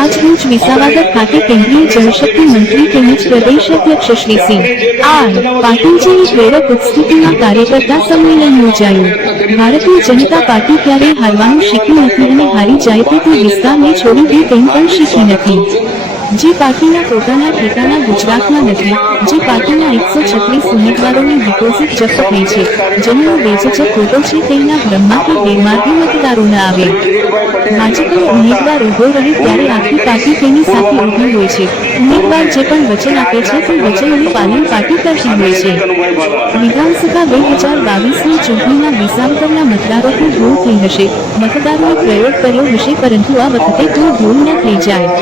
આજરોજ વિસાવદર ખાતે કેન્દ્રીય જળશક્તિ મંત્રી તેમજ પ્રદેશ અધ્યક્ષ શ્રી સી.આર. પાટીલજીની પ્રેરક ઉપસ્થિતિમાં કાર્યકર્તા સંમેલન યોજાયું. ભારતીય જનતા પાર્ટી ક્યારેય હારવાનું શીખી નથી અને હારી જાય તો તે વિસ્તારને છોડી દે તેમ પણ શીખી નથી. જે પાર્ટીના પોતાના ઠેકાણા ગુજરાતમાં નથી, જે પાર્ટીના 136 ઉમેદવારોની ડિપોઝિટ જપ્ત થઈ છે, જેમનો બેજજક ખોટો છે તેના ભ્રમમાં કે ગેરમાર્ગે મતદારો ન આવે. ભાજપનો ઉમેદવાર ઉભો રહે ત્યારે આખી પાર્ટી તેની સાથે ઊભી હોય છે. ઉમેદવાર જે પણ વચન આપે છે તે વચનોનું પાલન પાર્ટી કરતી હોય છે. વિધાનસભા 2022ની ચૂંટણીમાં વિસાવદરના મતદારોથી ભૂલ થઈ હશે, મતદારોએ પ્રયોગ કર્યો હશે, પરંતુ આ વખતે કોઈ ભૂલ ન થઈ જાય.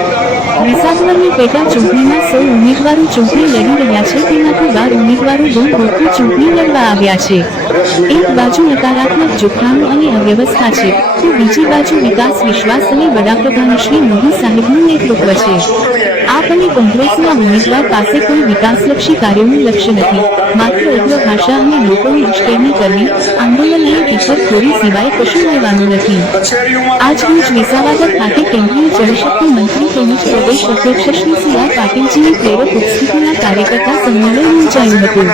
વિસાવદરની પેટા ચૂંટણીમાં 100 ઉમેદવારો ચૂંટણી લડી રહ્યા છે, તેમાંથી 12 ઉમેદવારો બહુમતથી ચૂંટણી લડવા આવ્યા છે. એક બાજુ નકારાત્મક જોખમો અને અવ્યવસ્થા છે, તો બીજી બાજુ વિકાસ, વિશ્વાસ અને વડાપ્રધાન શ્રી મોદી સાહેબનું નેતૃત્વ છે. આપ અને કોંગ્રેસના ઉમેદવાર પાસે કોઈ વિકાસલક્ષી કાર્યોનું લક્ષ્ય નથી, માત્ર ઉગ્ર ભાષા અને લોકોની ઉશ્કેરણી કરવી, આંદોલન અને ટીચરખોરી સિવાય કશું લેવાનું નથી. આજરોજ વિસાવદર ખાતે કેન્દ્રીય જળશક્તિ મંત્રી તેમજ પ્રદેશ અધ્યક્ષ શ્રી સી.આર. પાટીલજીની પ્રેરક ઉપસ્થિતિમાં કાર્યકર્તા સંમેલન યોજાયું હતું.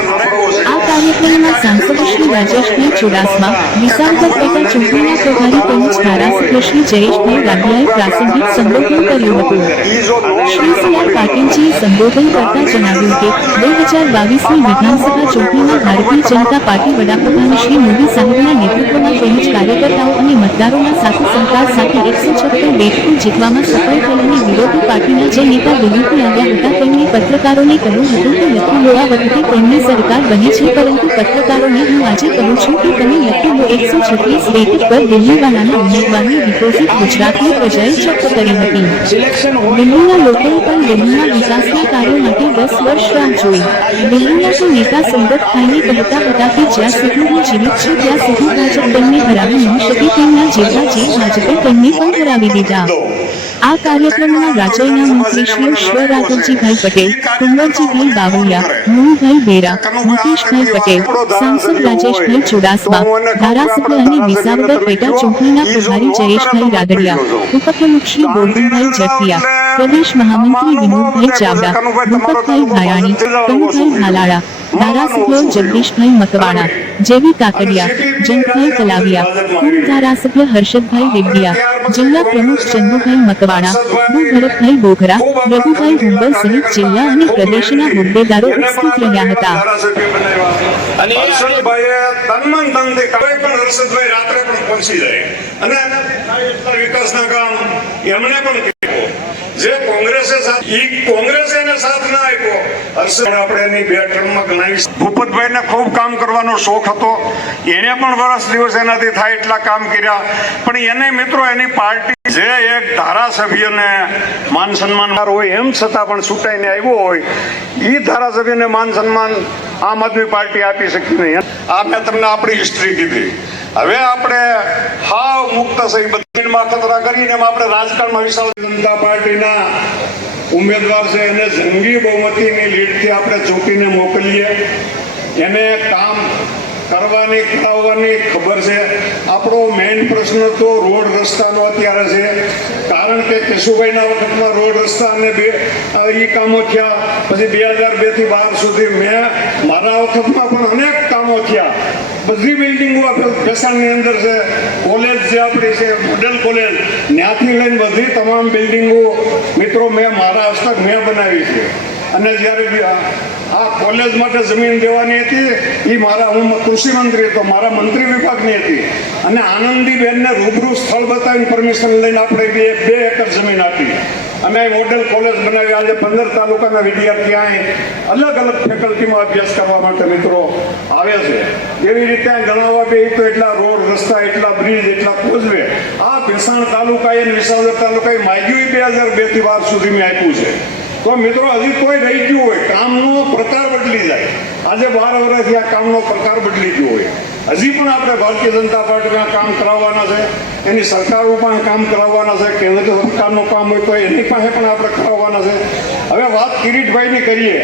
આ કાર્યક્રમમાં સાંસદ શ્રી રાજેશભાઈ ચુડાસમા, વિસાવદર પેટા ચૂંટણીના પ્રભારી તેમજ ધારાસભ્ય શ્રી જયેશભાઈ રાદડિયાએ પ્રાસંગિક સંબોધન કર્યું હતું. શ્રી સી.આર. પાટીલજીએ સંબોધન કરતા જણાવ્યું કે 2022ની વિધાનસભા ચૂંટણીમાં ભારતીય જનતા પાર્ટી વડાપ્રધાન શ્રી મોદી સાહેબના નેતૃત્વમાં તેમજ કાર્યકર્તાઓ અને મતદારોના સાથે સહકાર સાથે 176 બેઠકો જીતવામાં સફળ થઈ અને વિરોધી પાર્ટીના જે નેતા દિલ્હીથી આવ્યા હતા તેમણે પત્રકારોને કહ્યું હતું કે લખી લો, આ વખતે તેમની સરકાર બની છે, પરંતુ પત્રકારોને હું આજે કહું છું કે તમે લખી લો, 136 બેઠક પર દિલ્હીવાળાના ઉમેદવારની ડિપોઝિટ ગુજરાતની પ્રજાએ જપ્ત કરી હતી. દિલ્હીના લોકોએ પણ દિલ્હીના વિકાસના કાર્યો માટે 10 વર્ષ રાહ જોઈ. દિલ્હીના તો નેતા સંગત ખાઈને કહેતા હતા કે જ્યાં સુધી હું જીવિત છું ત્યાં સુધી ભાજપ તેમને હરાવી નહીં શકે, તેમના જેટલા જે ભાજપે તેમને પણ હરાવી દીધા. આ કાર્યક્રમમાં રાજ્યના મંત્રીશ્રીઓ શ્રી રાઘવજીભાઈ પટેલ, કુંવરજીભાઈ બાવળિયા, મુનુભાઈ બેરા, મુકેશભાઈ પટેલ, સાંસદ રાજેશભાઈ ચુડાસમા, ધારાસભ્ય અને વિસાવદર પેટા ચૂંટણીના પ્રભારી જયેશભાઈ રાદડિયા, ઉપપ્રમુખ શ્રી બોરડુભાઈ જરફિયા, પ્રદેશ મહામંત્રી વિનોદભાઈ ચાવડા, રૂપકભાઈ ભાયાણી, કનુભાઈ ભાલાળા, ધારાસભ્યો જગદીશભાઈ મકવાણા, જેવી કાકડિયા, જંગભાઈ કલાવિયા, પૂર્વ ધારાસભ્ય હર્ષદભાઈ રેડ્ડિયા, જિલ્લા પ્રમુખ ચંદુભાઈ મકવાણા, ભરતભાઈ બોઘરા, રઘુભાઈ હુંબલ સહિત જિલ્લા અને પ્રદેશના હોદ્દેદારો ઉપસ્થિત રહ્યા હતા. અને હર્ષદભાઈએ તનમન ધનથી કોઈ પણ હર્ષદભાઈ રાત્રે પણ પહોંચી જાય અને વિકાસના કામ એમણે પણ કર્યું. જે કોંગ્રેસે એને સાથ ના આપ્યો, હર્ષદ આપણે એની 2 ટર્મમાં ગણાવી. ભૂપતભાઈને ખૂબ કામ કરવાનો શોખ હતો, એને પણ વર્ષ દિવસ એનાથી થાય એટલા કામ કર્યા, પણ એને મિત્રો એની પાર્ટી જે એક ધારાસભ્યને માન સન્માન હોય એમ છતાં પણ છૂટાઈને આવ્યો હોય, એ ધારાસભ્યને માન સન્માન આમ આદમી પાર્ટી આપી શકી નહીં. આ મેં તમને આપણી હિસ્ટ્રી કીધી. હવે આપણે હાવ મુક્ત સહી બધીમાં ખતરા કરીને આપણે રાજકારણમાં વિસાવદર જનતા પાર્ટીના ઉમેદવાર છે એને જંગી બહુમતીની લીડથી આપણે ચૂંટીને મોકલીએ. એને કામ કરવાની કરાવવાની ખબર છે. આપણો મેઇન પ્રશ્ન તો રોડ રસ્તાનો અત્યારે છે, કારણ કે કેશુભાઈના વખતમાં રોડ રસ્તા અને એ કામો થયા. પછી 2002 થી 12 સુધી મેં મારા વખતમાં પણ અનેક કામો થયા. બધી બિલ્ડિંગો ભેસાણની અંદર છે, કોલેજ જે આપણી છે મોડેલ કોલેજ, ત્યાંથી લઈને બધી તમામ બિલ્ડિંગો મિત્રો મેં મારા હસ્તક મેં બનાવી છે. અને જ્યારે આ કોલેજ માટે જમીન દેવાની હતી એ હું કૃષિ મંત્રી હતો, મારા મંત્રી વિભાગની હતી, અને આનંદીબેનને રૂબરૂ સ્થળ બતાવીને પરમિશન લઈને આપણે 2 એકર જમીન આપી. અમે મોડેલ કોલેજ બનાવી. આજે 15 તાલુકાના વિદ્યાર્થી અહીં અલગ અલગ ફેકલ્ટીમાં અભ્યાસ કરવા માટે મિત્રો આવે છે. એવી રીતે ગણાવવા બે તો એટલા રોડ રસ્તા, એટલા બ્રિજ, એટલા કોઝવે આ ભેસાણ તાલુકાએ અને વિસાવદર તાલુકાએ માગ્યું 2002 થી 12 સુધી મેં આપ્યું છે. તો મિત્રો હજી કોઈ રહી ગયું હોય, કામનો પ્રકાર બદલી જાય. આજે 12 વર્ષથી આ કામનો પ્રકાર બદલી ગયો હોય, હજી પણ આપણે ભારતીય જનતા પાર્ટીના કામ કરાવવાના છે, એની સરકારો પણ કામ કરાવવાના છે, કેન્દ્ર સરકારનું કામ હોય તો એની પાસે પણ આપણે કરાવવાના છે. હવે વાત કિરીટભાઈની કરીએ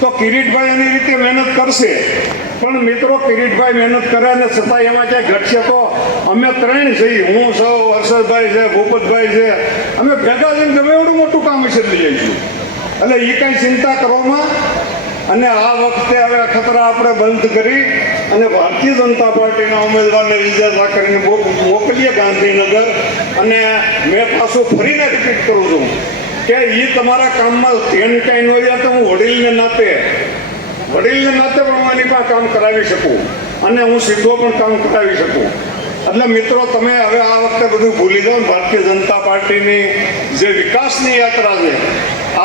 તો કિરીટભાઈ એની રીતે મહેનત કરશે. પણ મિત્રો, કિરીટભાઈ મહેનત કરે ને છતાં એમાં ક્યાંય ઘટશે તો અમે ત્રણ છીએ, હું સૌ હર્ષદભાઈ છે, ભૂપતભાઈ છે, અમે ભેગા થઈને ગમે એવડું મોટું કામ હશે લઈ જઈશું. એટલે એ કાંઈ ચિંતા કરવામાં. અને આ વખતે હવે ખતરા આપણે બંધ કરી અને ભારતીય જનતા પાર્ટીના ઉમેદવારને વિજેતા કરીને મોકલીએ ગાંધીનગર. અને મેં પાછું ફરીને રિપીટ કરું છું કે એ તમારા કામમાં ધ્યાન કાંઈ ન હોય તો હું વડીલને નાતે પણ હું એની પણ કામ કરાવી શકું અને હું સીધો પણ કામ કરાવી શકું. એટલે મિત્રો, તમે હવે આ વખતે બધું ભૂલી જાઓ. ભારતીય જનતા પાર્ટીની જે વિકાસની યાત્રા છે,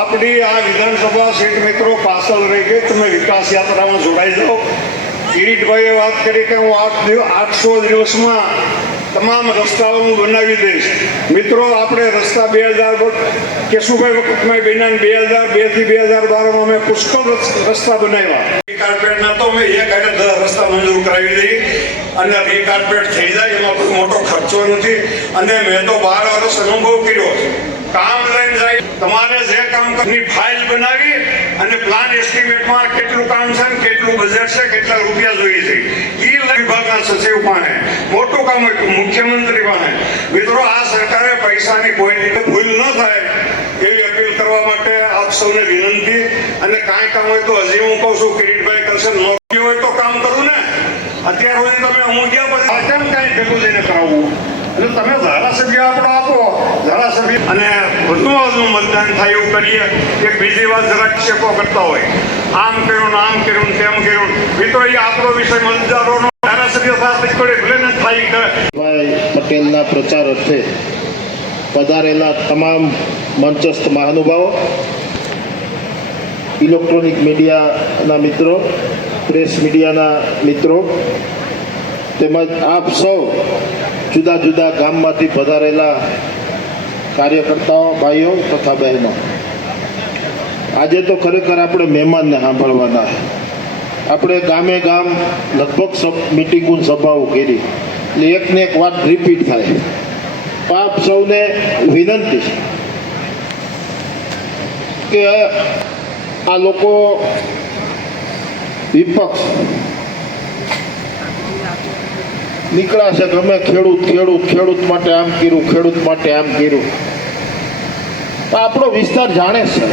આપણી આ વિધાનસભા સીટ મિત્રો પાછળ રહી ગઈ. તમે વિકાસ યાત્રામાં જોડાઈ જાઓ. કિરીટભાઈએ વાત કરી કે હું 800 દિવસમાં તમામ રસ્તાઓ હું બનાવી દઈશ. મિત્રો, આપણે રસ્તા 2000 કેશુભાઈ વખતમાં બન્યા, 2002 થી 2012 અમે પુષ્કળ રસ્તા બનાવ્યા. કાર્પેટના તો મેં 10 રસ્તા મંજૂર કરાવી દઈ અને રીકાર્પેટ થઈ જાય, એમાં કોઈ મોટો ખર્ચો નથી. અને મેં તો 12 વર્ષ અનુભવ કર્યો. કામ લઈને જાય, તમારે જે કામ ની ફાઇલ બનાવી અને પ્લાન એસ્ટિમેટમાં કેટલું કામ છે ને કેટલું બજેટ છે, કેટલા રૂપિયા જોઈએ છે, એ વિભાગના સચિવ પાસે મોટું કામ હોય, મુખ્યમંત્રી પાસે. મિત્રો, આ સરકારે પૈસાની કોઈ ભૂલ ન થાય એવી અપીલ કરવા માટે આપ સૌને વિનંતી. અને કાંઈ કામ હોય તો હજી હું કહું છું, કિરીટભાઈ કરશે. ન હોય તો કામ કરું ને. અત્યાર સુધી તમે હું ગયા પછી કેમ કાંઈ ભેગું જઈને કરાવવું? એટલે તમે ધારાસભ્ય આપણો આપો, ધારાસભ્ય, અને વધુ મતદાન થાય એવું કરીએ. એક બીજી વાત જરાક ક્ષેપો કરતા હોય, આમ કર્યું આમ કર્યું તેમ કર્યું. મિત્રો, એ આપણો વિષય મતદારોનો ધારાસભ્ય સાથે થોડી ભલે ને થાય. ભાઈ પટેલના પ્રચાર અર્થે પધારેલા તમામ મંચસ્થ મહાનુભાવો, ઇલેક્ટ્રોનિક મીડિયાના મિત્રો, પ્રેસ મીડિયાના મિત્રો, તેમજ આપ સૌ જુદા જુદા ગામમાંથી પધારેલા કાર્યકર્તાઓ, ભાઈઓ તથા બહેનો, આજે તો ખરેખર આપણે મહેમાનને સાંભળવાના. આપણે ગામે ગામ લગભગ મિટિંગો સભાઓ કરી, એટલે એકને એક વાત રિપીટ થાય. આપ સૌને વિનંતી કે આ લોકો વિપક્ષ નીકળ્યા છે કે અમે ખેડૂત માટે આમ કર્યું, ખેડૂત માટે આમ કર્યું. આપણો વિસ્તાર જાણે છે,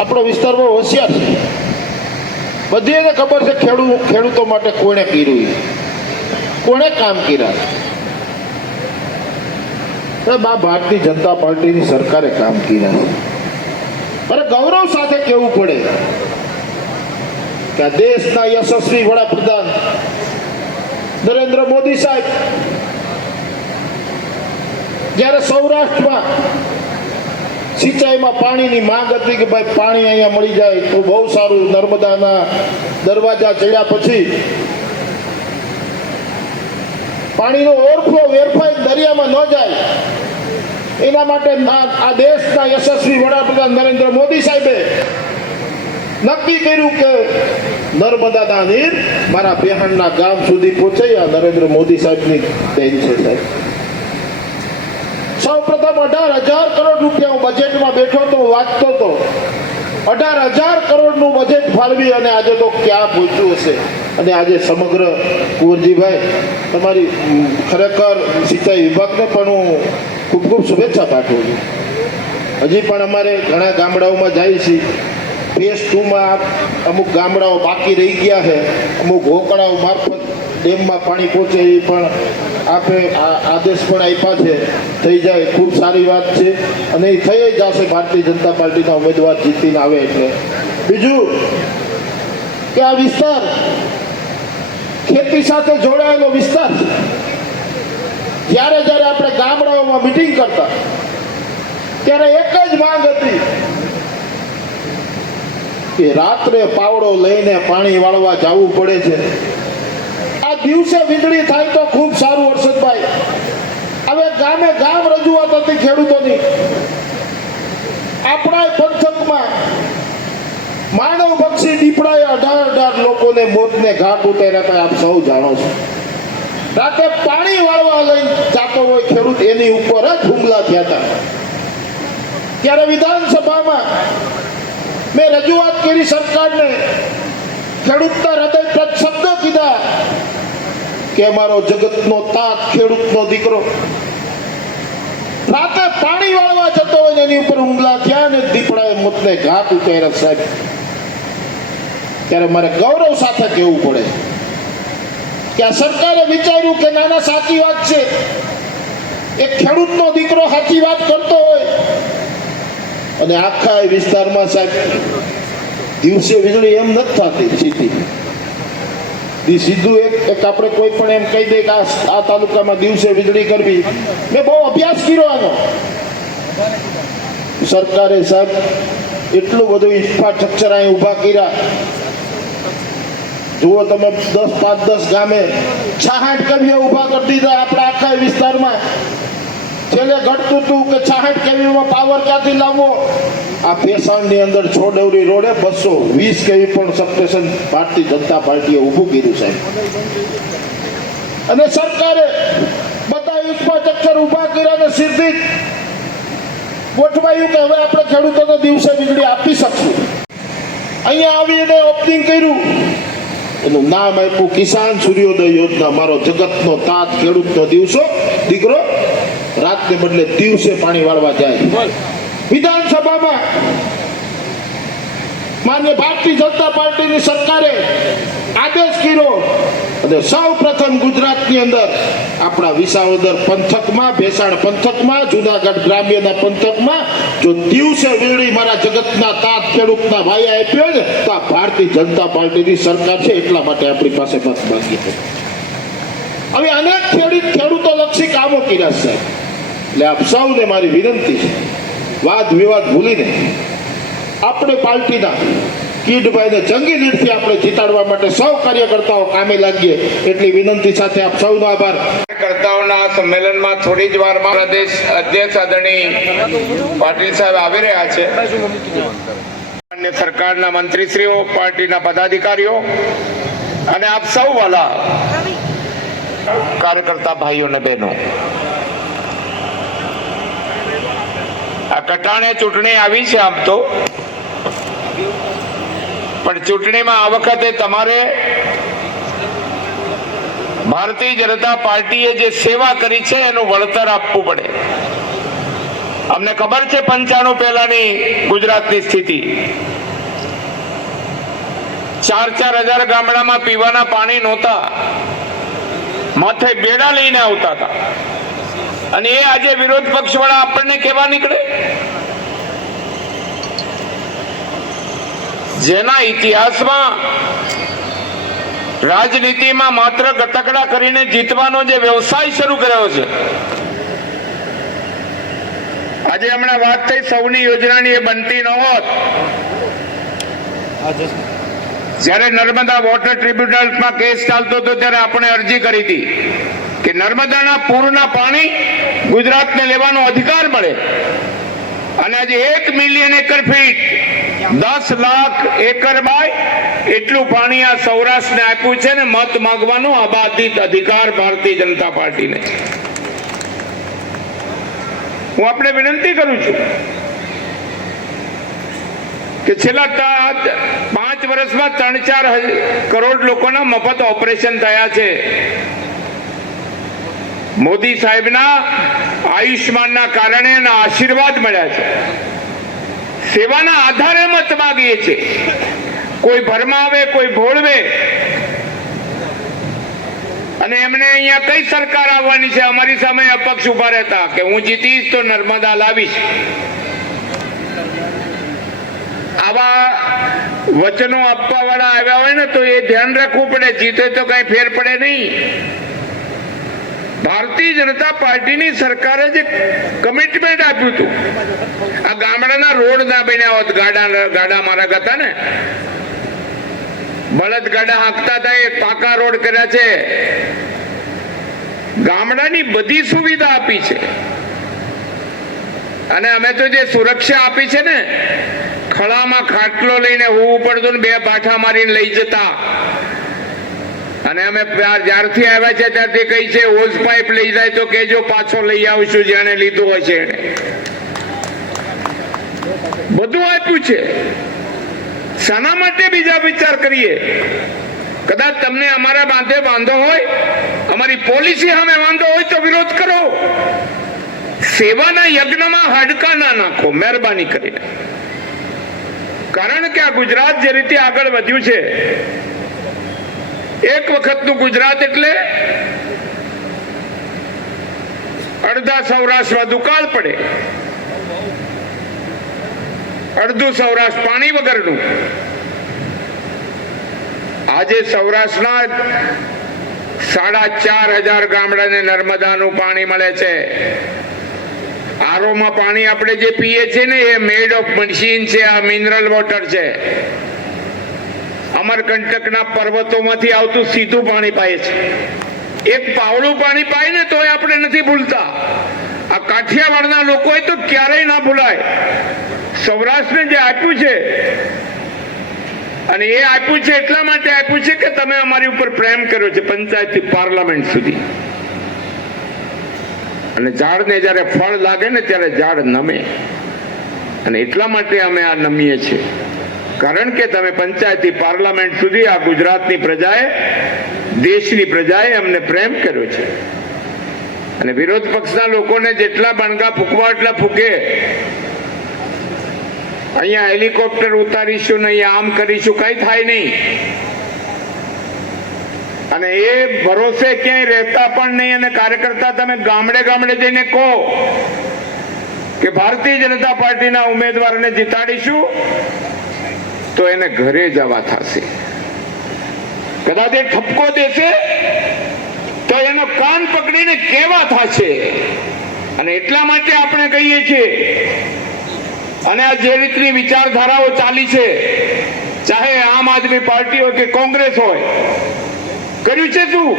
આપણો વિસ્તાર બહુ હોશિયાર છે. બધીને ખબર છે ખેડૂતો માટે કોણે કર્યું, કોણે કામ કર્યા. ભારતીય જનતા પાર્ટીની સરકારે કામ કર્યા છે. અને ગૌરવ સાથે કહેવું પડે કે આ દેશના યશસ્વી વડાપ્રધાન નરેન્દ્ર મોદી સાહેબ જ્યારે સૌરાષ્ટ્રમાં સિંચાઈમાં પાણીની માંગ હતી કે ભાઈ પાણી અહીંયા મળી જાય તો બહુ સારું, નર્મદાના દરવાજા ચડ્યા પછી પાણીનો ઓવરફ્લો વેરફાઈ દરિયામાં ન જાય એના માટે આ દેશના યશસ્વી વડાપ્રધાન નરેન્દ્ર મોદી સાહેબે નક્કી કર્યું કે નર્મદાના નીર મારા બહેનના ગામ સુધી પહોંચે. આ નરેન્દ્ર મોદી સાહેબની દેન છે સાહેબ. સૌ પ્રથમ 18,000 કરોડ રૂપિયા બજેટમાં બેઠો તો વાંચતો હતો. 18,000 કરોડનું બજેટ ફાળવી અને આજે તો ક્યાં પહોંચ્યું હશે. અને આજે સમગ્ર કુંવરજીભાઈ, તમારી ખરેખર સિંચાઈ વિભાગને પણ હું ખૂબ ખૂબ શુભેચ્છા પાઠવું છું. હજી પણ અમારે ઘણા ગામડાઓમાં જાય છે. ફેઝ 2માં અમુક ગામડાઓ બાકી રહી ગયા છે. અમુક હોકળાઓ મારફત ડેમમાં પાણી પહોંચે એ પણ આપે આદેશ પણ આપ્યા છે. થઈ જાય ખૂબ સારી વાત છે અને એ થઈ જશે ભારતીય જનતા પાર્ટીના ઉમેદવાર જીતીને આવે એટલે. બીજું કે આ વિસ્તાર ખેતી સાથે જોડાયેલો વિસ્તાર છે. જ્યારે આપણે ગામડાઓમાં મિટિંગ કરતા ત્યારે એક જ માંગ હતી કે રાત્રે પાવડો લઈને પાણી વાળવા જવું પડે છે. આ દિવસે વીજળી થાય તો ખૂબ સારું. હર્ષદભાઈ, હવે ગામે ગામ રજૂઆત હતી ખેડૂતોની. આપણા પંથકમાં માનવ પક્ષી દીપડાએ 18 લોકોને મોતને ઘાટ ઉતાર્યા હતા. આપ સૌ જાણો છો. રાતે પાણી વાળવા લઈને જાતો હોય ખેડૂત, એની ઉપર જ હુમલા થયા હતા. ત્યારે વિધાનસભામાં મેં રજૂઆત કરી સરકારને, ખેડૂતના હૃદય શબ્દ કીધા કે અમારો જગતનો તાત, ખેડૂતનો દીકરો રાતે પાણી વાળવા જતો હોય ને એની ઉપર હુમલા થયા ને દીપડાએ મોતને ઘાટ ઉતાર્યા સાહેબ. ત્યારે મારે ગૌરવ સાથે કહેવું પડે કે આ સરકારે વિચાર્યું કે નાના સાચી વાત છે, એક ખેડૂતનો દીકરો સાચી વાત કરતો હોય અને આખા એ વિસ્તારમાં સાહેબ દિવસે વીજળી એમ નથી થતી સીધી. સીધું એક આપણે કોઈ પણ એમ કહી દે કે આ તાલુકામાં દિવસે વીજળી કરવી. મેં બહુ અભ્યાસ કર્યો આનો. સરકારે સાહેબ એટલું બધું ઇન્ફ્રાસ્ટ્રક્ચર અહીં ઊભા કર્યા. જુઓ તમે 5-10 ગામે 66 કવીઓ ઊભા કરી દીધા આપણા આખા વિસ્તારમાં. છેલ્લે ઘટતું હતું કે 66 કેવીમાં પાવર ક્યાંથી લાવવો. આ ભેસાણની અંદર છોડવડી રોડે 220 કેવી પણ સબસ્ટેશન ભારતીય જનતા પાર્ટીએ ઊભું કર્યું સાહેબ. અને સરકારે બધા ઇન્ફ્રાસ્ટ્રક્ચર ઊભા કર્યા અને સીધી ગોઠવાયું કે હવે આપણે ખેડૂતોને દિવસે વીજળી આપી શકશું. અહીંયા આવીને ઓપનિંગ કર્યું, એનું નામ આપ્યું કિસાન સૂર્યોદય યોજના. મારો જગતનો તાત, ખેડૂતનો દીકરો રાતને બદલે દિવસે પાણી વાળવા જાય. વિધાનસભામાં માન્ય ભારતીય જનતા પાર્ટીની સરકારે આદેશ કર્યો અને સૌ પ્રથમ ગુજરાતની અંદર આપણા વિસાવદર પંથકમાં, ભેસાણ પંથકમાં, જુનાગઢ ગ્રામ્યના પંથકમાં જો દિવસે વીજળી મારા જગતના તાત ખેડૂતના ભાઈ આપ્યો ને તો આ ભારતીય જનતા પાર્ટીની સરકાર છે. એટલા માટે આપણી પાસે મત માંગી છે. હવે અનેક ખેડૂતો લક્ષી કામો કર્યા છે. એટલે આપ સૌને મારી વિનંતી છે, વાદ વિવાદ ભૂલીને આપણે પાર્ટીના કીડભાઈને જંગી લીડથી આપણે જીતાડવા માટે સૌ કાર્યકર્તાઓ કામે લાગીએ એટલી વિનંતી સાથે આપ સૌનો આભાર. કાર્યકર્તાઓના સંમેલનમાં થોડી જ વારમાં પ્રદેશ અધ્યક્ષ આદરણીય પાટીલ સાહેબ આવી રહ્યા છે. માન્ય સરકારના મંત્રીશ્રીઓ, પાર્ટીના પદાધિકારીઓ અને આપ સૌ વાલા કાર્યકર્તા ભાઈઓ અને બહેનો, આ કટાણે ચૂંટણી આવી છે. આમ તો પણ ચૂંટણીમાં આ વખતે તમારે ભારતીય જનતા પાર્ટીએ જે સેવા કરી છે એનું વળતર આપવું પડે. અમને ખબર છે 95 પહેલાની ગુજરાતની સ્થિતિ. 4,000 ગામડામાં પીવાના પાણી નહોતા, માથે બેડા લઈને આવતા હતા. અને એ આજે વિરોધ પક્ષ વાળા આપણને કેવા નીકળે, જેના ઇતિહાસમાં રાજનીતિમાં માત્ર ગતકડા કરીને જીતવાનો જે વ્યવસાય શરૂ કર્યો છે. આજે હમણાં વાત થઈ સૌની યોજનાની, એ બનતી ન હોત. જ્યારે નર્મદા વોટર ટ્રિબ્યુનલમાં કેસ ચાલતો હતો ત્યારે આપણે અરજી કરી હતી કે નર્મદાના પૂરના પાણી ગુજરાતને લેવાનો અધિકાર મળે. અને આજે 1 million acre feet 10 lakh acre by એટલું પાણી આ સૌરાષ્ટ્રને આપ્યું છે ને મત માંગવાનો અબાધિત અધિકાર ભારતીય જનતા પાર્ટીને. હું આપણે વિનંતી કરું છું કે છેલ્લા 5 વર્ષમાં 3-4 કરોડ લોકોના મફત ઓપરેશન થયા છે. મોદી સાહેબના આયુષ્માનના કારણે એના આશીર્વાદ મળ્યા છે. સેવાના આધારે મત માગીએ છે. કોઈ ભરમાવે, કોઈ ભોળવે. અને એમને અહીંયા કઈ સરકાર આવવાની છે? અમારી સામે અપક્ષ ઉભા રહેતા કે હું જીતીશ તો નર્મદા લાવીશ. આવા વચનો આપવા વાળા આવ્યા હોય ને તો એ ધ્યાન રાખવું પડે. જીતે તો કઈ ફેર પડે નહીં. ભારતીય જનતા પાર્ટીની સરકારે જે કમિટમેન્ટ આપ્યું હતું, આ ગામડાના રોડ ના બન્યા હોત, ગાડા મારા હતા ને, બળદ ગાડા હાંકતા હતા, એ પાકા રોડ કર્યા છે. ગામડાની બધી સુવિધા આપી છે. અને અમે તો જે સુરક્ષા આપી છે ને, ખળામાં ખાટલો લઈને હોવું પડતું ને 2 બાઠા મારીને લઈ જતા. અને અમે જ્યારથી આવ્યા છે ત્યારથી કઈ છે હોઝ પાઇપ લઈ જાય તો કેજો, પાછો લઈ આવશું જેને લીધું હશે એને. બધું આપ્યું છે. શાના માટે બીજા વિચાર કરીએ? કદાચ તમને અમારા બાંધે વાંધો હોય, અમારી પોલિસી સામે વાંધો હોય તો વિરોધ કરો. સેવાના યજ્ઞમાં હાડકા ના નાખો મહેરબાની કરીને. કારણ કે આ ગુજરાત જે રીતે આગળ વધ્યું છે, એક વખતનું ગુજરાત એટલે અડધા સૌરાષ્ટ્રમાં દુકાળ પડે, અડધું સૌરાષ્ટ્ર પાણી વગરનું. આજે સૌરાષ્ટ્રના 4,500 ગામડાને નર્મદાનું પાણી મળે છે. આરોમાં પાણી આપણે જે પીએ છીએ ને, એ મેડ ઓફ મશીન છે, આ મિનરલ વોટર છે. અમરકંટકના પર્વતોમાંથી આવતું સીધું પાણી પાય છે. એક પાવડું પાણી પાય ને તોય આપણે નથી ભૂલતા. આ કાઠિયાવાડના લોકોએ તો ક્યારેય ના ભૂલાય. સૌરાષ્ટ્રને જે આપ્યું છે, અને એ આપ્યું છે એટલા માટે આપ્યું છે કે તમે અમારી ઉપર પ્રેમ કર્યો છે, પંચાયતથી પાર્લામેન્ટ સુધી. અને ઝાડને જ્યારે ફળ લાગે ને ત્યારે ઝાડ નમે, અને એટલા માટે અમે આ નમીએ છીએ. કારણ કે તમે પંચાયતથી પાર્લામેન્ટ સુધી આ ગુજરાતની પ્રજાએ, દેશની પ્રજાએ અમને પ્રેમ કર્યો છે. અને વિરોધ પક્ષના લોકોને જેટલા બણગા ફૂંકવા એટલા ફૂંકે. અહીંયા હેલિકોપ્ટર ઉતારીશું ને અહીંયા આમ કરીશું, કઈ થાય નહીં. અને એ ભરોસે ક્યાંય રહેતા પણ નહીં. અને કાર્યકર્તા તમે ગામડે ગામડે જઈને કહો કે ભારતીય જનતા પાર્ટીના ઉમેદવારને જીતાડીશું, તો એને ઘરે જવા થશે. કદાચ એ ઠપકો દેશે તો એનો કાન પકડીને કેવા થશે. અને એટલા માટે આપણે કહીએ છીએ, અને આ જે રીતની વિચારધારાઓ ચાલી છે, ચાહે આમ આદમી પાર્ટી હોય કે કોંગ્રેસ હોય, કર્યું છે શું?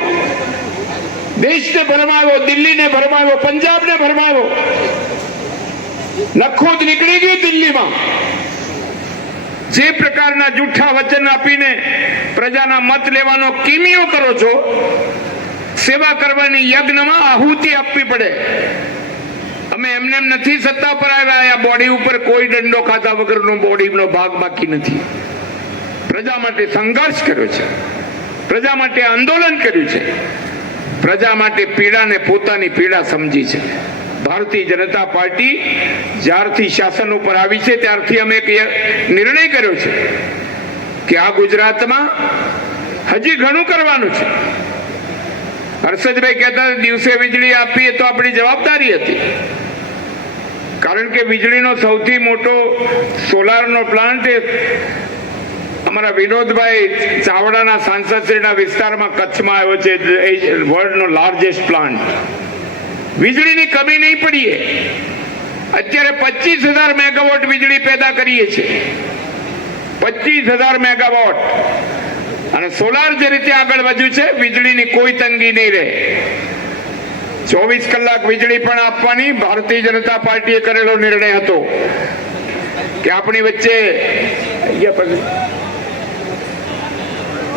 દેશને ભરમાવ્યો, દિલ્હીને ભરમાવ્યો, પંજાબને ભરમાવ્યો. નખોદ નીકળી ગયું દિલ્હીમાં. જે પ્રકારના જૂઠા વચન આપીને પ્રજાના મત લેવાનો કિમિયો કરો છો, સેવા કરવાની યજ્ઞમાં આહુતિ આપવી પડે. અમે એમને નથી સત્તા પર આવ્યા. આ બોડી ઉપર કોઈ દંડો ખાધા વગરનો બોડીનો ભાગ બાકી નથી. પ્રજા માટે સંઘર્ષ કર્યો છે, પ્રજા માટે આંદોલન કર્યું છે, પ્રજા માટે પીડાને પોતાની પીડા સમજી છે. ભારતીય જનતા પાર્ટી જ્યારથી શાસન ઉપર આવી છે ત્યારથી અમે એક નિર્ણય કર્યો છે કે આ ગુજરાતમાં હજી ઘણું કરવાનું છે. હર્ષદભાઈ કહેતા દિવસે વીજળી આપીએ તો આપણી જવાબદારી હતી. કારણ કે વીજળીનો સૌથી મોટો સોલારનો પ્લાન્ટ અમારા વિનોદભાઈ ચાવડાના સાંસદશ્રીના વિસ્તારમાં કચ્છમાં આવ્યો છે. વર્લ્ડનો લાર્જેસ્ટ પ્લાન્ટ. વીજળીની કમી નહીં પડીએ. અત્યારે 25,000 મેગાવોટ વીજળી પેદા કરીએ છીએ. 25,000 મેગાવોટ. અને સોલાર જે રીતે આગળ વધ્યું છે, વીજળીની કોઈ તંગી નહીં રહે. 24 કલાક વીજળી પણ આપવાની ભારતીય જનતા પાર્ટીએ કરેલો નિર્ણય હતો કે આપણી વચ્ચે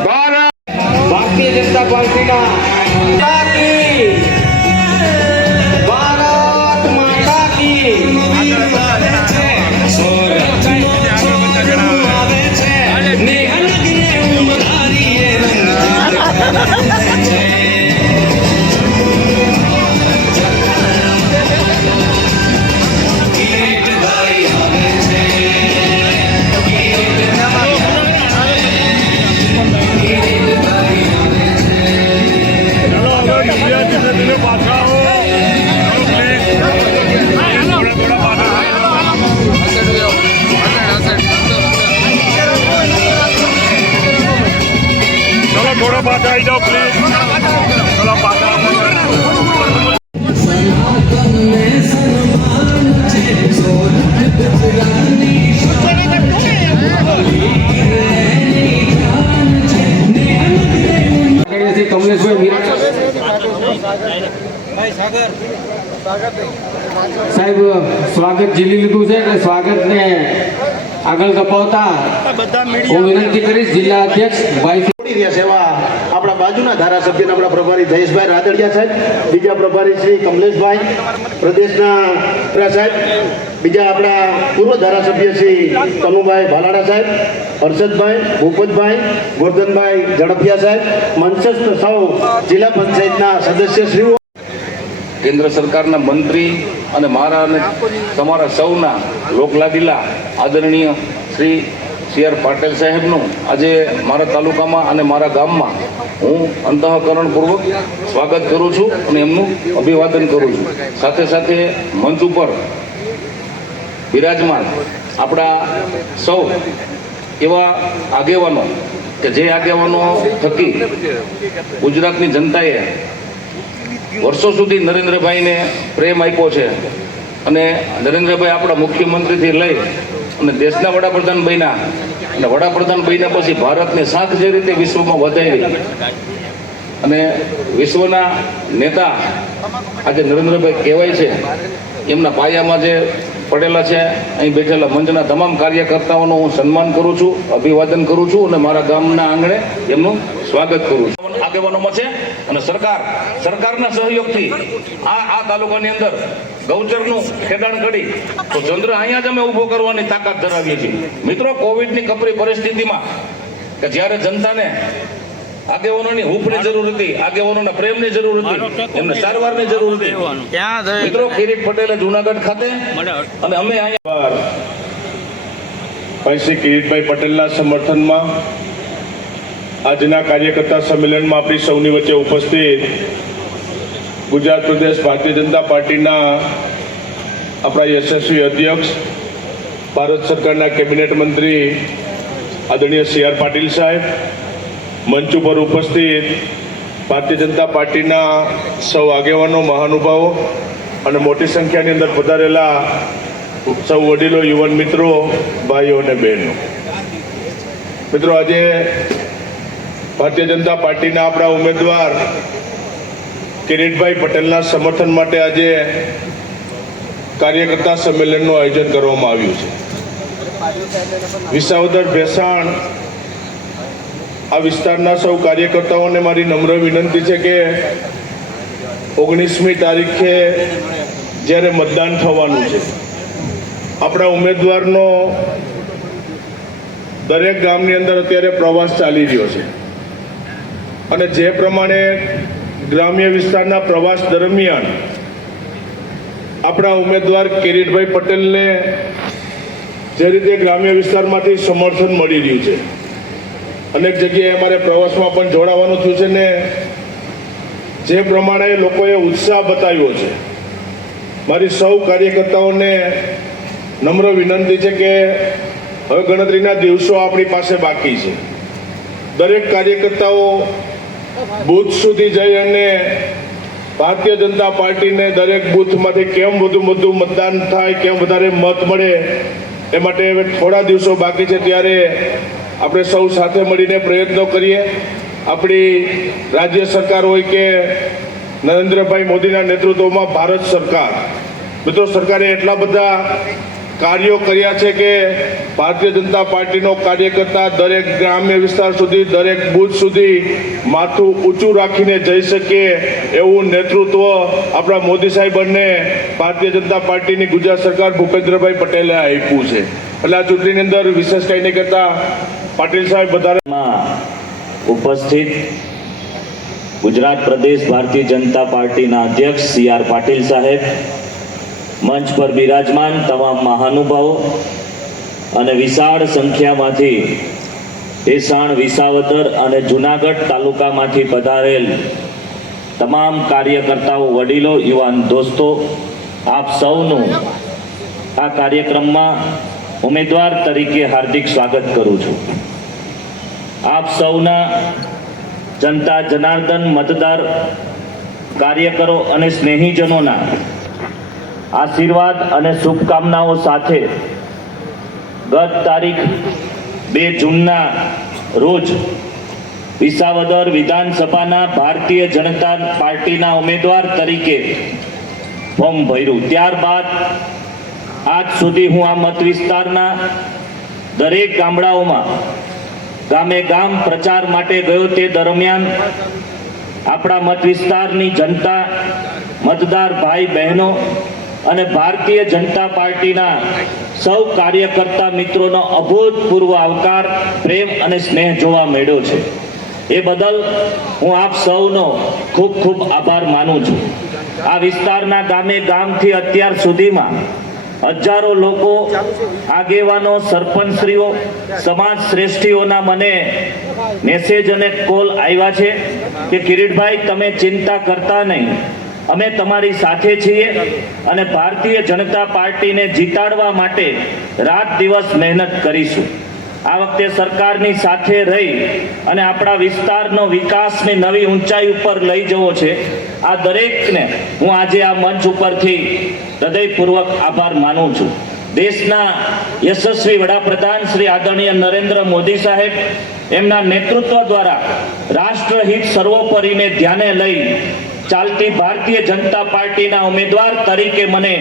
ભારતીય જનતા પાર્ટીના थोड़ा पाछा आई जाओ प्लीज, थोड़ा पाछा. સાહેબ સ્વાગત ઝીલી લીધું છે એટલે સ્વાગતને આગળ ધપાવતા હું વિનંતી કરીશ જિલ્લા અધ્યક્ષ ભાઈ સેવા આપણા બાજુના ધારાસભ્યના આપણા પ્રભારી જયેશભાઈ રાદડિયા સાહેબ, બીજા પ્રભારી શ્રી કમલેશભાઈ પ્રદેશના સાહેબ, બીજા આપણા પૂર્વ ધારાસભ્ય શ્રી કનુભાઈ ભાલાડા સાહેબ, હર્ષદભાઈ, ભૂપતભાઈ, ગોરધનભાઈ ઝડપિયા સાહેબ, મંચસ્થ સૌ જિલ્લા પંચાયતના સદસ્યશ્રીઓ, કેન્દ્ર સરકારના મંત્રી અને મારા અને તમારા સૌના લોકલાડીલા આદરણીય શ્રી સી.આર. પાટીલ સાહેબનું આજે મારા તાલુકામાં અને મારા ગામમાં હું અંતઃકરણપૂર્વક સ્વાગત કરું છું અને એમનું અભિવાદન કરું છું. સાથે સાથે મંચ ઉપર બિરાજમાન આપણા સૌ એવા આગેવાનો કે જે આગેવાનો થકી ગુજરાતની જનતાએ વર્ષો સુધી નરેન્દ્રભાઈને પ્રેમ આપ્યો છે અને નરેન્દ્રભાઈ આપણા મુખ્યમંત્રીથી લઈ અને દેશના વડાપ્રધાન બન્યા અને વડાપ્રધાન બન્યા પછી ભારતની શાખ જે રીતે વિશ્વમાં વધારી અને વિશ્વના નેતા આજે નરેન્દ્રભાઈ કહેવાય છે, એમના પાયામાં જે પડેલા છે, અહીં બેઠેલા મંચના તમામ કાર્યકર્તાઓનું હું સન્માન કરું છું, અભિવાદન કરું છું અને મારા ગામના આંગણે એમનું સ્વાગત કરું છું. આગેવાનોમાં છે અને સરકારના સહયોગથી આ તાલુકાની અંદર ગૌચરનું ખેડાણ કરી તો ચંદ્ર અહીંયા જ અમે ઊભો કરવાની તાકાત ધરાવીએ છીએ. મિત્રો, કોવિડની કપરી પરિસ્થિતિમાં કે જ્યારે જનતાને આગેવાનોની હૂંફની જરૂર હતી, આગેવાનોના પ્રેમની જરૂર હતી, એમને સારવારની જરૂર હતી, મિત્રો કિરીટ પટેલે જુનાગઢ ખાતે અને અમે અહીંયા ભાઈ શ્રી કિરીટભાઈ પટેલના સમર્થનમાં આજના કાર્યકર્તા સંમેલનમાં આપણી સૌની વચ્ચે ઉપસ્થિત ગુજરાત પ્રદેશ ભારતીય જનતા પાર્ટીના આપણા યશસ્વી અધ્યક્ષ, ભારત સરકારના કેબિનેટ મંત્રી આદરણીય સી.આર. પાટીલ સાહેબ, મંચ ઉપર ઉપસ્થિત ભારતીય જનતા પાર્ટીના સૌ આગેવાનો, મહાનુભાવો અને મોટી સંખ્યાની અંદર પધારેલા સૌ વડીલો, યુવાન મિત્રો, ભાઈઓ અને બહેનો. મિત્રો, આજે ભારતીય જનતા પાર્ટીના આપણા ઉમેદવાર કિરીટભાઈ પટેલના સમર્થન માટે આજે કાર્યકર્તા સંમેલનનું આયોજન કરવામાં આવ્યું છે. વિસાવદર, ભેસાણ આ વિસ્તારના સૌ કાર્યકર્તાઓને મારી નમ્ર વિનંતી છે કે 19મી તારીખે જ્યારે મતદાન થવાનું છે, આપણા ઉમેદવારનો દરેક ગામની અંદર અત્યારે પ્રવાસ ચાલી રહ્યો છે અને જે પ્રમાણે ગ્રામ્ય વિસ્તારના પ્રવાસ દરમિયાન આપણા ઉમેદવાર કિરીટભાઈ પટેલને જે રીતે ગ્રામ્ય વિસ્તારમાંથી સમર્થન મળી રહ્યું છે, અનેક જગ્યાએ અમારે પ્રવાસમાં પણ જોડાવાનું થયું છે ને જે પ્રમાણે લોકોએ ઉત્સાહ બતાવ્યો છે, મારી સૌ કાર્યકર્તાઓને નમ્ર વિનંતી છે કે હવે ગણતરીના દિવસો આપણી પાસે બાકી છે. દરેક કાર્યકર્તાઓ બૂથ સુધી જઈ અને ભારતીય જનતા પાર્ટીને દરેક બૂથમાંથી કેમ વધુ મતદાન થાય, કેમ વધારે મત મળે, એ માટે હવે થોડા દિવસો બાકી છે. ત્યારે આપણે સૌ સાથે મળીને પ્રયત્નો કરીએ. આપણી રાજ્ય સરકાર હોય કે નરેન્દ્રભાઈ મોદીના નેતૃત્વમાં ભારત સરકાર, મિત્રો, સરકારે એટલા બધા કાર્યો કર્યા છે કે ભારતીય જનતા પાર્ટીનો કાર્યકર્તા દરેક ગ્રામ્ય વિસ્તાર સુધી, દરેક બૂથ સુધી માથું ઊંચું રાખીને જઈ શકે એવું નેતૃત્વ આપણા મોદી સાહેબ અને ભારતીય જનતા પાર્ટીની ગુજરાત સરકાર ભૂપેન્દ્રભાઈ પટેલે આપ્યું છે. એટલે આ ચૂંટણીની અંદર વિશેષ કંઈ નહીં કરતા પાટીલ સાહેબ વધારે ઉપસ્થિત ગુજરાત પ્રદેશ ભારતીય જનતા પાર્ટીના અધ્યક્ષ સી.આર. પાટીલ સાહેબ, મંચ પર બિરાજમાન તમામ મહાનુભાવો અને વિશાળ સંખ્યામાંથી ભેસાણ, વિસાવદર અને જુનાગઢ તાલુકામાંથી પધારેલ તમામ કાર્યકર્તાઓ, વડીલો, યુવાન દોસ્તો, આપ સૌનું આ કાર્યક્રમમાં ઉમેદવાર તરીકે હાર્દિક સ્વાગત કરું છું. આપ સૌના જનતા જનાર્દન, મતદાર, કાર્યકરો અને સ્નેહીજનોના આશીર્વાદ અને શુભકામનાઓ સાથે ગત તારીખ 2 જૂનના રોજ વિસાવદર વિધાનસભાના ભારતીય જનતા પાર્ટીના ઉમેદવાર તરીકે ફોર્મ ભર્યું. ત્યારબાદ આજ સુધી હું આ મત વિસ્તારના દરેક ગામડાઓમાં ગામે ગામ પ્રચાર માટે ગયો તે દરમિયાન આપણા મત વિસ્તારની જનતા, મતદાર ભાઈ બહેનો અને ભારતીય જનતા પાર્ટીના સૌ કાર્યકર્તા મિત્રોનો અભૂતપૂર્વ આવકાર, પ્રેમ અને સ્નેહ જોવા મળ્યો છે. એ બદલ હું આપ સૌનો ખૂબ ખૂબ આભાર માનું છું. આ વિસ્તારના ગામે ગામથી અત્યાર સુધીમાં હજારો લોકો, આગેવાનો, સરપંચશ્રીઓ, સમાજ શ્રેષ્ઠીઓના મને મેસેજ અને કોલ આવ્યા છે કે કિરીટભાઈ, તમે ચિંતા કરતા નહીં, અમે તમારી સાથે છીએ અને ભારતીય જનતા પાર્ટીને જીતાડવા માટે રાત દિવસ મહેનત કરીશું. આ વખતે સરકારની સાથે રહી અને આપણા વિસ્તારનો વિકાસને નવી ઊંચાઈ ઉપર લઈ જવો છે. આ દરેકને હું આજે આ મંચ ઉપરથી હૃદયપૂર્વક આભાર માનું છું. દેશના યશસ્વી વડાપ્રધાન શ્રી આદરણીય નરેન્દ્ર મોદી સાહેબ, એમના નેતૃત્વ દ્વારા રાષ્ટ્રહિત સર્વોપરીને ધ્યાને લઈ ચાલતી ભારતીય જનતા પાર્ટીના ઉમેદવાર તરીકે મને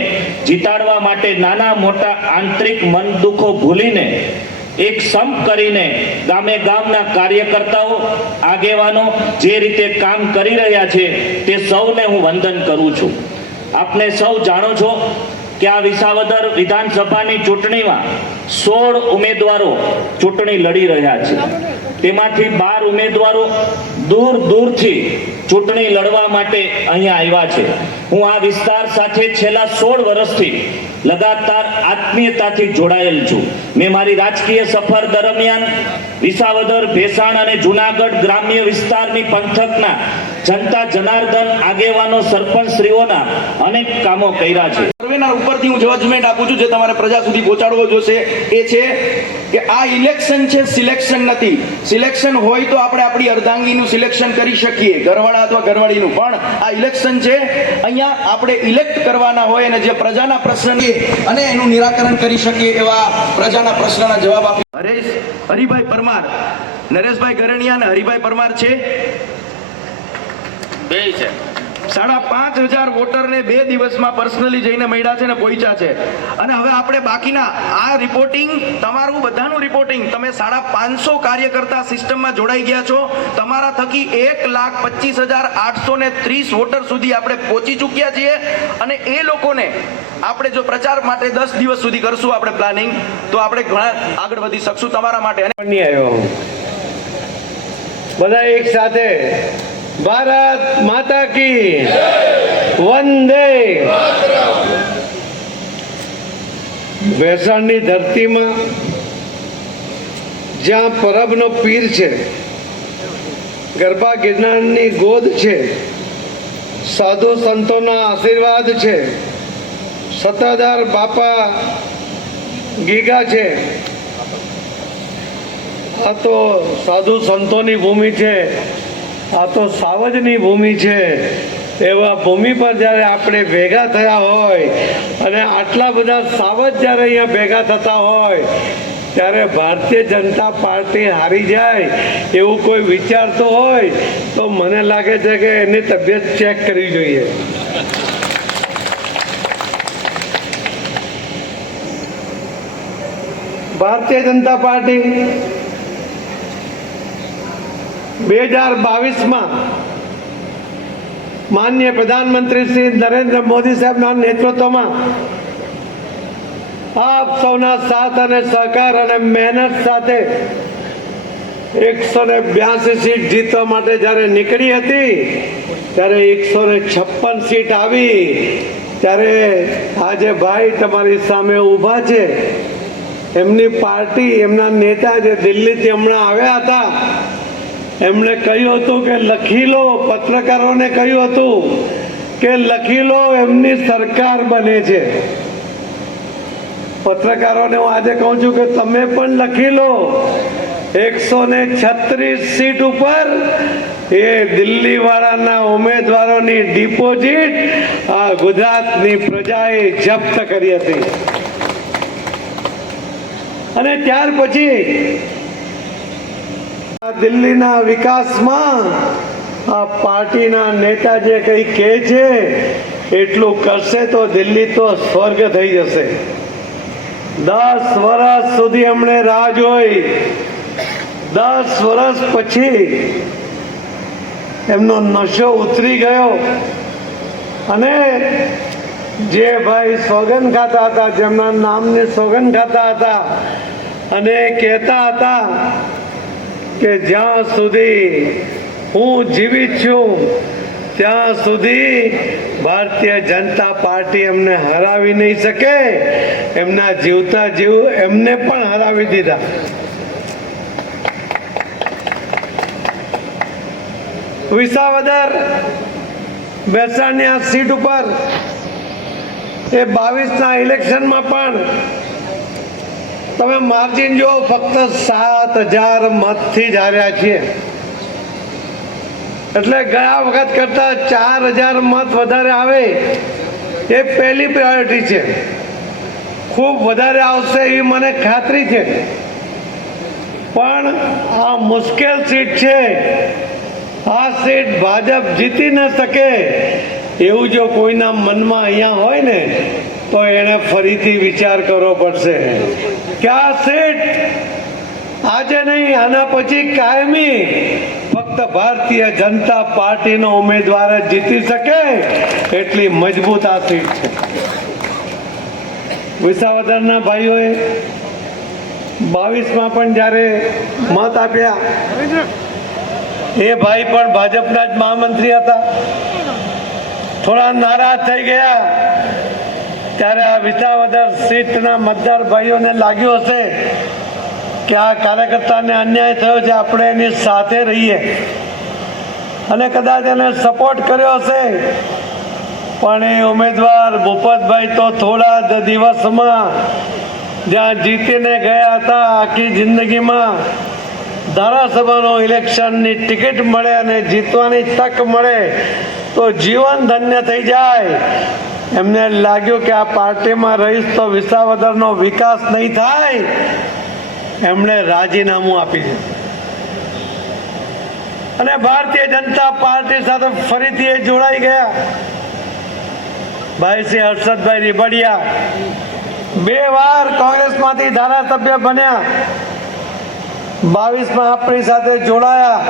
જીતાડવા માટે નાના મોટા આંતરિક મન દુઃખો ભૂલીને એક સંપ કરીને ગામે ગામના કાર્યકર્તાઓ, આગેવાનો જે રીતે કામ કરી રહ્યા છે તે સૌને હું વંદન કરું છું. આપને સૌ જાણો છો કે આ વિસાવદર વિધાનસભાની ચૂંટણીમાં 16 ઉમેદવારો ચૂંટણી લડી રહ્યા છે. તેમાંથી 12 ઉમેદવારો દૂર દૂરથી ચૂંટણી લડવા માટે અહીંયા આવ્યા છે. હું આ વિસ્તાર સાથે છેલ્લા 16 વર્ષથી લગાતાર આત્મીયતાથી જોડાયેલ છું. મેં મારી રાજકીય સફર દરમિયાન વિસાવદર, ભેસાણ અને જુનાગઢ ગ્રામ્ય વિસ્તારની પંથકના જનતા જનાર્દન, આગેવાનો, સરપંચશ્રીઓના અનેક કામો કર્યા છે. સર્વેના ઉપરથી હું જજમેન્ટ આપું છું, જે તમારે પ્રજા સુધી પહોંચાડવો જોશે, એ છે કે આ ઇલેક્શન છે, સિલેક્શન નથી. સિલેક્શન હોય તો આપણે આપણી અર્ધાંગીનું સિલેક્શન કરી શકીએ, ઘરવાળા અથવા ઘરવાળીનું, પણ આ ઇલેક્શન છે, અહીંયા આપણે ઇલેક્ટ કરવાના હોય અને જે પ્રજાના પ્રશ્ન અને એનું નિરાકરણ કરી શકીએ એવા પ્રજાના પ્રશ્નના જવાબ આપી. હરિભાઈ પરમાર, નરેશભાઈ ગરણિયા અને હરિભાઈ પરમાર છે, બે છે. 5,500 વોટરને 2 દિવસમાં પર્સનલી જઈને મળ્યા છે ને પહોંચ્યા છે. અને હવે આપણે બાકીના આ રિપોર્ટિંગ, તમારું બધાનું રિપોર્ટિંગ, તમે 550 કાર્યકર્તા સિસ્ટમમાં જોડાઈ ગયા છો. તમારા થકી 1,25,830 વોટર સુધી આપણે પહોંચી ચૂક્યા છીએ. અને એ લોકોને આપણે જો પ્રચાર માટે 10 દિવસ સુધી કરશું આપણે પ્લાનિંગ, તો આપણે ઘણા આગળ વધી શકશું તમારા માટે. અને બધા એક સાથે ભારત માતા કી વંદે. ભેસાણની ધરતીમાં જ્યાં પરબનો પીર છે, ગરબા ગિરનારની ગોદ છે, સાધુ સંતોના આશીર્વાદ છે, સત્તાધાર બાપા ગીગા છે. આ તો સાધુ સંતોની ભૂમિ છે, આ તો સાવજની ભૂમિ છે. એવા ભૂમિ પર જ્યારે આપણે ભેગા થયા હોય અને આટલા બધા સાવજ જ્યારે અહીંયા ભેગા થતા હોય, ત્યારે ભારતીય જનતા પાર્ટી હારી જાય એવું કોઈ વિચારતો હોય તો મને લાગે છે કે એની તબિયત ચેક કરવી જોઈએ. ભારતીય જનતા પાર્ટી 2022માં માનનીય પ્રધાનમંત્રી શ્રી નરેન્દ્ર મોદી સાહેબના નેતૃત્વમાં આપ સૌના સાથ અને સહકાર અને મહેનત સાથે 182 સીટ જીતવા માટે જ્યારે નીકળી હતી, ત્યારે 156 સીટ આવી. ત્યારે આજે ભાઈ તમારી સામે ઊભા છે, એમની પાર્ટી, એમના નેતા જે દિલ્હીથી હમણાં આવ્યા હતા, એમણે કહ્યું હતું કે લખી લો, પત્રકારોને કહ્યું હતું કે લખી લો, એમની સરકાર બને છે. પત્રકારોને હું આજે કહું છું કે તમે પણ લખી લો, 136 સીટ ઉપર એ દિલ્હી વાળાના ઉમેદવારોની ડિપોઝિટ આ ગુજરાતની પ્રજાએ જપ્ત કરી હતી. અને ત્યાર પછી દિલ્હીના વિકાસમાં આ પાર્ટીના નેતા જે કંઈ કહે છે એટલું કરશે તો દિલ્હી તો સ્વર્ગ થઈ જશે. 10 વર્ષ સુધી અમને રાહ જોઈ, 10 વર્ષ પછી એમનો નશો ઉતરી ગયો અને જે ભાઈ સોગન ખાતા હતા, જેમના નામની સોગન ખાતા હતા અને કહેતા હતા કે જ્યાં સુધી હું જીવિત છું ત્યાં સુધી ભારતીય જનતા પાર્ટી એમને હરાવી નહીં શકે, એમના જીવતા જીવ એમને પણ હરાવી દીધા. વિસાવદર બેસાણની આ સીટ ઉપર એ 22ના ઇલેક્શનમાં પણ તમે માર્જિન જો ફક્ત 7,000 મતથી જ હાર્યા છીએ. એટલે ગયા વખત કરતા 4,000 મત વધારે આવે એ પહેલી પ્રાયોરિટી છે. ખૂબ વધારે આવશે એવી મને ખાતરી છે. પણ આ મુશ્કેલ સીટ છે. આ સીટ ભાજપ જીતી ન શકે એવું જો કોઈના મનમાં અહીંયા હોય ને તો એને ફરીથી વિચાર કરવો પડશે કે આ સીટ આજે નહીં, આના પછી કાયમી ફક્ત ભારતીય જનતા પાર્ટીનો ઉમેદવાર જ જીતી શકે એટલી મજબૂત આ સીટ છે. વિસાવદરના ભાઈઓએ 22માં પણ જ્યારે મત આપ્યા, એ ભાઈ પણ ભાજપના જ મહામંત્રી હતા. થોડા નારાજ થઈ ગયા ત્યારે આ વિસાવદર સીટના મતદાર ભાઈઓને લાગ્યું હશે કે આ કાર્યકર્તાને અન્યાય થયો છે, આપણે એની સાથે રહીએ અને કદાચ એને સપોર્ટ કર્યો હશે. પણ એ ઉમેદવાર ભૂપતભાઈ તો થોડા જ દિવસમાં જ્યાં જીતીને ગયા હતા, આખી જિંદગીમાં ધારાસભાનો ઇલેક્શનની ટિકિટ મળે અને જીતવાની તક મળે તો જીવન ધન્ય થઈ જાય. એમને લાગ્યું કે આ પાર્ટીમાં રહીશ તો વિસાવદરનો વિકાસ નહીં થાય. એમણે રાજીનામું આપી દીધું અને ભારતીય જનતા પાર્ટી સાથે ફરીથી એ જોડાઈ ગયા. ભાઈ શ્રી હર્ષદભાઈ રીબડિયા 2 વાર કોંગ્રેસમાંથી ધારાસભ્ય બન્યા. 22માં આપણી સાથે જોડાયા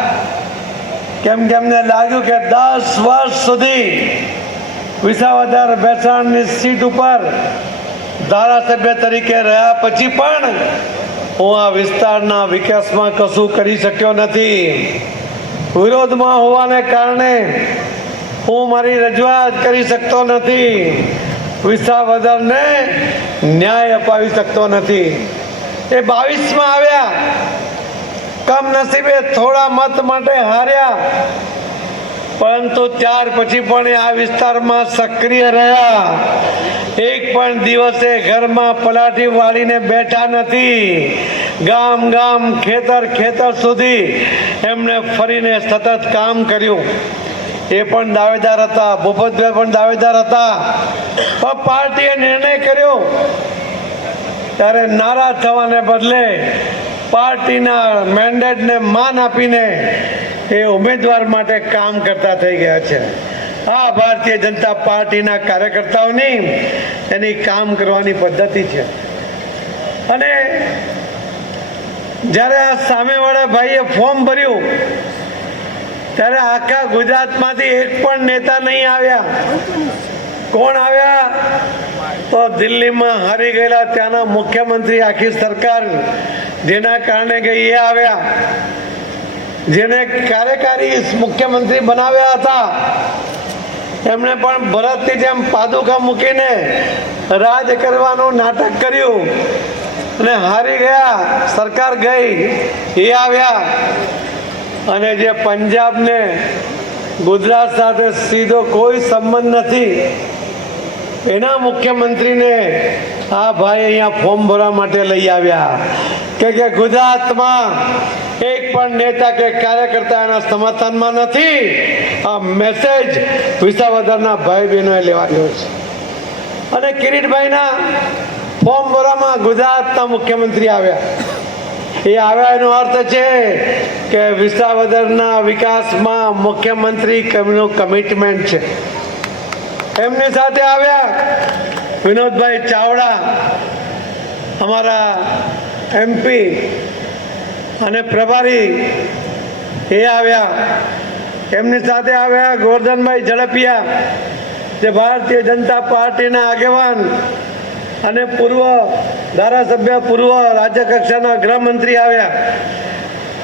કેમ કે એમને લાગ્યું કે 10 વર્ષ સુધી વિસાવદર બેસાણની સીટ ઉપર ધારાસભ્ય તરીકે રહ્યા પછી પણ હું આ વિસ્તારના વિકાસમાં કશું કરી શક્યો નથી. વિરોધમાં હોવાને કારણે હું મારી રજૂઆત કરી શકતો નથી. વિસાવદરને ન્યાય અપાવી શકતો નથી. એ 22માં આવ્યા, કમનસીબે થોડા મત માટે હાર્યા, પરંતુ ત્યાર પછી પણ આ વિસ્તારમાં સક્રિય રહ્યા. એક પણ દિવસે ઘરમાં પલાઠી વાળીને બેઠા નથી. ગામ ગામ, ખેતર ખેતર સુધી એમણે ફરીને સતત કામ કર્યું. એ પણ દાવેદાર હતા, ભૂપતભાઈ પણ દાવેદાર હતા. પણ પાર્ટીએ નિર્ણય કર્યો ત્યારે નારાજ થવાને બદલે પાર્ટીના મેન્ડેટને માન આપીને એ ઉમેદવાર માટે કામ કરતા થઈ ગયા છે. આ ભારતીય જનતા પાર્ટીના કાર્યકર્તાઓની એની કામ કરવાની પદ્ધતિ છે. અને જ્યારે આ સામેવાળા ભાઈએ ફોર્મ ભર્યું ત્યારે આખા ગુજરાતમાંથી એક પણ નેતા નહીં આવ્યા. કોણ આવ્યા? તો દિલ્હીમાં હારી ગયેલા ત્યાંના મુખ્યમંત્રી, આખી સરકાર જેના કારણે ગઈ એ આવ્યા. જેને કાર્યકારી મુખ્યમંત્રી બનાવ્યા હતા એમણે પણ ભરતની જેમ પાદુકા મૂકીને રાજ કરવાનું નાટક કર્યું અને હારી ગયા. સરકાર ગઈ, એ આવ્યા. અને જે પંજાબને ગુજરાત સાથે સીધો કોઈ સંબંધ નથી એના મુખ્યમંત્રીને આ ભાઈ અહીંયા ફોર્મ ભરવા માટે લઈ આવ્યા કે ગુજરાતમાં એક પણ નેતા કે કાર્યકર્તા એના સમર્થનમાં નથી. આ મેસેજ વિસાવદરના ભાઈ બહેનોએ લેવાનો છે. અને કિરીટભાઈના ફોર્મ ભરવામાં ગુજરાતના મુખ્યમંત્રી આવ્યા. એ આવ્યા એનો અર્થ છે કે વિસાવદરના વિકાસમાં મુખ્યમંત્રીનું કમિટમેન્ટ છે. એમની સાથે આવ્યા વિનોદભાઈ ચાવડા, અમારા MP, અને પ્રભારી એ આવ્યા. એમની સાથે આવ્યા ગોરધનભાઈ ઝડપિયા, જે ભારતીય જનતા પાર્ટીના આગેવાન અને પૂર્વ ધારાસભ્ય, પૂર્વ રાજ્ય કક્ષાના ગૃહમંત્રી આવ્યા.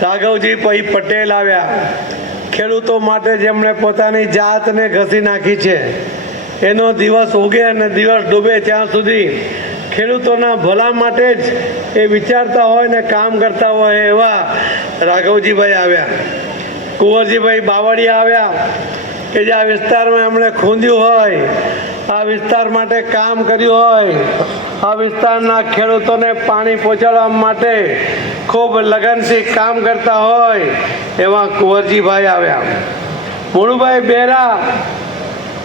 રાઘવજી પટેલ આવ્યા, ખેડૂતો માટે જેમણે પોતાની જાતને ઘસી નાખી છે. એનો દિવસ ઉગે અને દિવસ ડૂબે ત્યાં સુધી ખેડૂતોના ભલા માટે જ એ વિચારતા હોય ને કામ કરતા હોય એવા રાઘવજીભાઈ આવ્યા. કુંવરજીભાઈ બાવળિયા આવ્યા કે જે આ વિસ્તારમાં એમણે ખૂંદ્યું હોય, આ વિસ્તાર માટે કામ કર્યું હોય, આ વિસ્તારના ખેડૂતોને પાણી પહોંચાડવા માટે ખૂબ લગનથી કામ કરતા હોય એવા કુંવરજીભાઈ આવ્યા. મુળુભાઈ બેરા,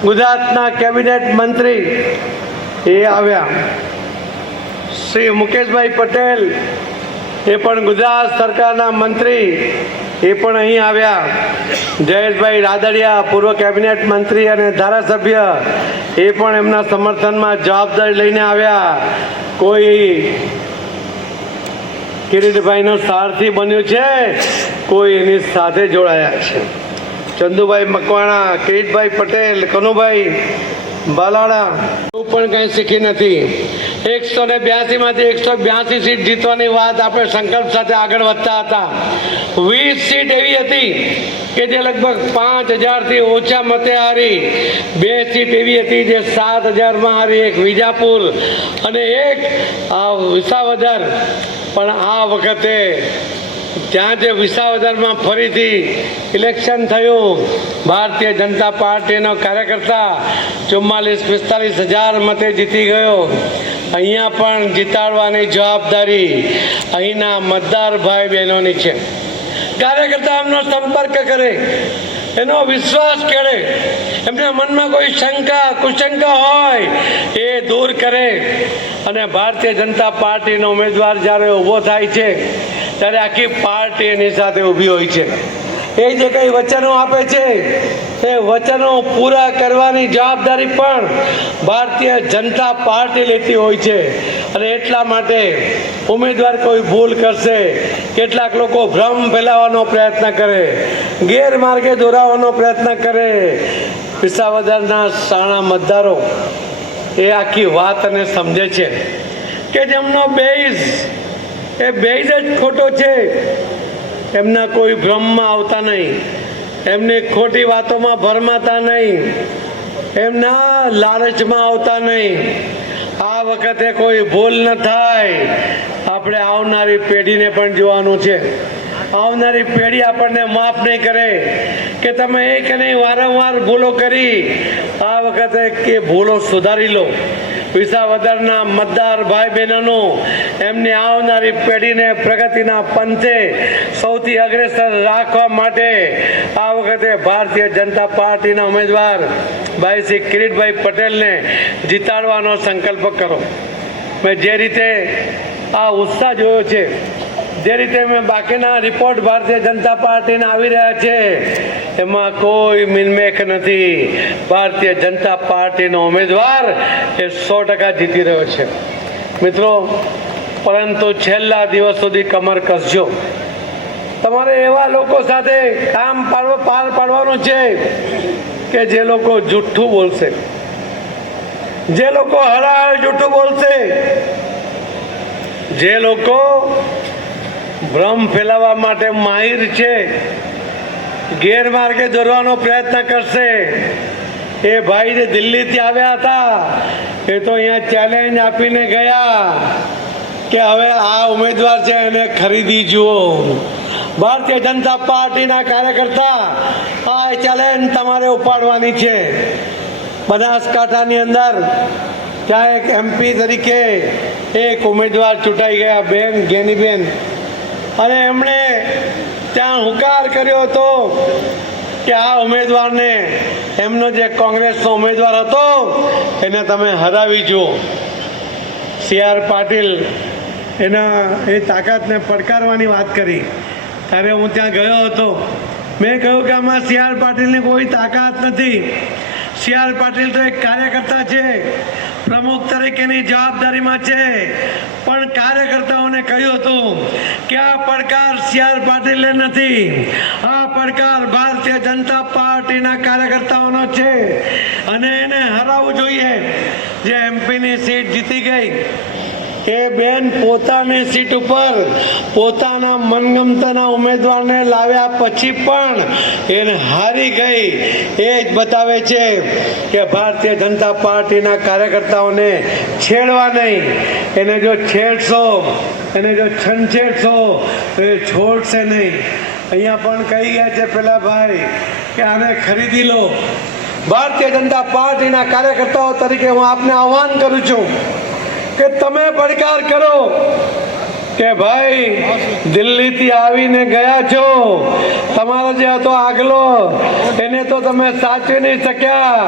ગુજરાતના કેબિનેટ મંત્રી, એ આવ્યા. શ્રી મુકેશભાઈ પટેલ, એ પણ ગુજરાત સરકારના મંત્રી, એ પણ અહીં આવ્યા. જયેશભાઈ રાદડિયા, પૂર્વ કેબિનેટ મંત્રી અને ધારાસભ્ય, એ પણ એમના સમર્થનમાં જવાબદારી લઈને આવ્યા. કોઈ કિરીટભાઈનો સારથી બન્યું છે, કોઈ એની સાથે જોડાયા છે. ચંદુભાઈ મકવાણા, કિરીટભાઈ પટેલ, કનુભાઈ બાલાડા પણ કંઈ શીખી નથી. 182 માંથી 182 સીટ જીતવાની વાત આપણે સંકલ્પ સાથે આગળ વધતા હતા. 20 સીટ એવી હતી કે જે લગભગ 5000 થી ઓછા મતે હારી. 2 સીટ એવી હતી જે 7000 હારી, એક વિજાપુર અને એક વિસાવદર. પણ આ વખતે જ્યાં જે વિસાવદરમાં ફરીથી ઇલેક્શન થયું, ભારતીય જનતા પાર્ટીનો કાર્યકર્તા 44-45 હજાર મતે જીતી ગયો. અહીંયા પણ જીતાડવાની જવાબદારી અહીંના મતદાર ભાઈ બહેનોની છે. કાર્યકર્તા એમનો સંપર્ક કરે, એનો વિશ્વાસ કરે, એમના મનમાં કોઈ શંકા કુશંકા હોય એ દૂર કરે. અને ભારતીય જનતા પાર્ટીનો ઉમેદવાર જ્યારે ઊભો થાય છે ત્યારે આખી પાર્ટી એની સાથે ઊભી હોય છે. એ જે કંઈ વચનો આપે છે એ વચનો પૂરા કરવાની જવાબદારી પણ ભારતીય જનતા પાર્ટી લેતી હોય છે. અને એટલા માટે ઉમેદવાર કોઈ ભૂલ કરશે, કેટલાક લોકો ભ્રમ ફેલાવવાનો પ્રયત્ન કરે, ગેરમાર્ગે દોરાવવાનો પ્રયત્ન કરે. વિસાવદરના સાણા મતદારો એ આખી વાતને સમજે છે કે જેમનો બેઝ એ બેઝ જ ખોટો છે. એમના કોઈ ભ્રમમાં આવતા નહીં, એમની ખોટી વાતોમાં ભરમાતા નહીં, એમના લાલચમાં આવતા નહીં. આ વખતે કોઈ ભૂલ ન થાય. આપણે આવનારી પેઢીને પણ જોવાનું છે. આવનારી પેઢી આપણને માફ નહીં કરે કે તમે એક નહીં વારંવાર ભૂલો કરી. આ વખતે કે ભૂલો સુધારી લો. વિસાવદરના મતદાર ભાઈ બહેનોનો એમની આવનારી પેઢીને પ્રગતિના પંથે સૌથી અગ્રેસર રાખવા માટે આ વખતે ભારતીય જનતા પાર્ટીના ઉમેદવાર ભાઈ શ્રી કિરીટભાઈ પટેલને જીતાડવાનો સંકલ્પ કરો. મેં જે રીતે આ ઉત્સાહ જોયો છે, જે રીતે મેં બાકીના રિપોર્ટ ભારતીય જનતા પાર્ટીના આવી રહ્યા છે, એમાં કોઈ મિલમેખ નથી. ભારતીય જનતા પાર્ટીનો ઉમેદવાર એ 100% જીતી રહ્યો છે મિત્રો. પરંતુ છેલ્લા દિવસ સુધી કમર કસજો. તમારે એવા લોકો સાથે કામ પાર પાડવાનું છે કે જે લોકો જુઠ્ઠું બોલશે, જે લોકો હરાળ જુઠ્ઠું બોલશે, જે લોકો ભ્રમ ફેલાવવા માટે માહિર છે, ગેરમાર્ગે દોરવાનો પ્રયત્ન કરશે. એ ભાઈ જે દિલ્હીથી આવ્યા હતા એ તો અહીંયા ચેલેન્જ આપીને ગયા કે હવે આ ઉમેદવાર છે એને ખરીદી જુઓ. ભારતીય જનતા પાર્ટીના કાર્યકર્તા આ ચેલેન્જ તમારે ઉપાડવાની છે. બનાસકાંઠાની અંદર ત્યાં એક MP તરીકે એક ઉમેદવાર ચૂંટાઈ ગયા, બેન ગેનીબેન, અને એમણે ત્યાં હુંકાર કર્યો હતો કે આ ઉમેદવારને, એમનો જે કોંગ્રેસનો ઉમેદવાર હતો એને તમે હરાવી જુઓ. CR પાટીલ એ તાકાતને પડકારવાની વાત કરી ત્યારે હું ત્યાં ગયો હતો. મેં કહ્યું કે આમાં CR પાટીલની કોઈ તાકાત નથી. CR પાટીલ તો એક કાર્યકર્તા છે, પ્રમુખ તરીકેની જવાબદારીમાં છે, પણ કાર્યકર્તાઓને કહ્યું હતું કે આ પડકાર સી.આર. પાટીલે નથી, આ પડકાર ભારતીય જનતા પાર્ટીના કાર્યકર્તાઓનો છે અને એને હરાવવું જોઈએ. જે એમપીની સીટ જીતી ગઈ એ બેન પોતાની સીટ ઉપર પોતાના મનગમતાના ઉમેદવારને લાવ્યા પછી પણ એને હારી ગઈ. એ જ બતાવે છે કે ભારતીય જનતા પાર્ટીના કાર્યકર્તાઓને છેડવા નહીં. એને જો છેડશો, એને જો છંછેડશો તો એ છોડશે નહીં. અહીંયા પણ કહી ગયા છે પેલા ભાઈ કે આને ખરીદી લો. ભારતીય જનતા પાર્ટીના કાર્યકર્તાઓ તરીકે હું આપને આહ્વાન કરું છું કે તમે પડકાર કરો કે ભાઈ દિલ્હીથી આવીને ગયા છો, તમારો જે હતો આગલો એને તો તમે સાચવી નહીં શક્યા.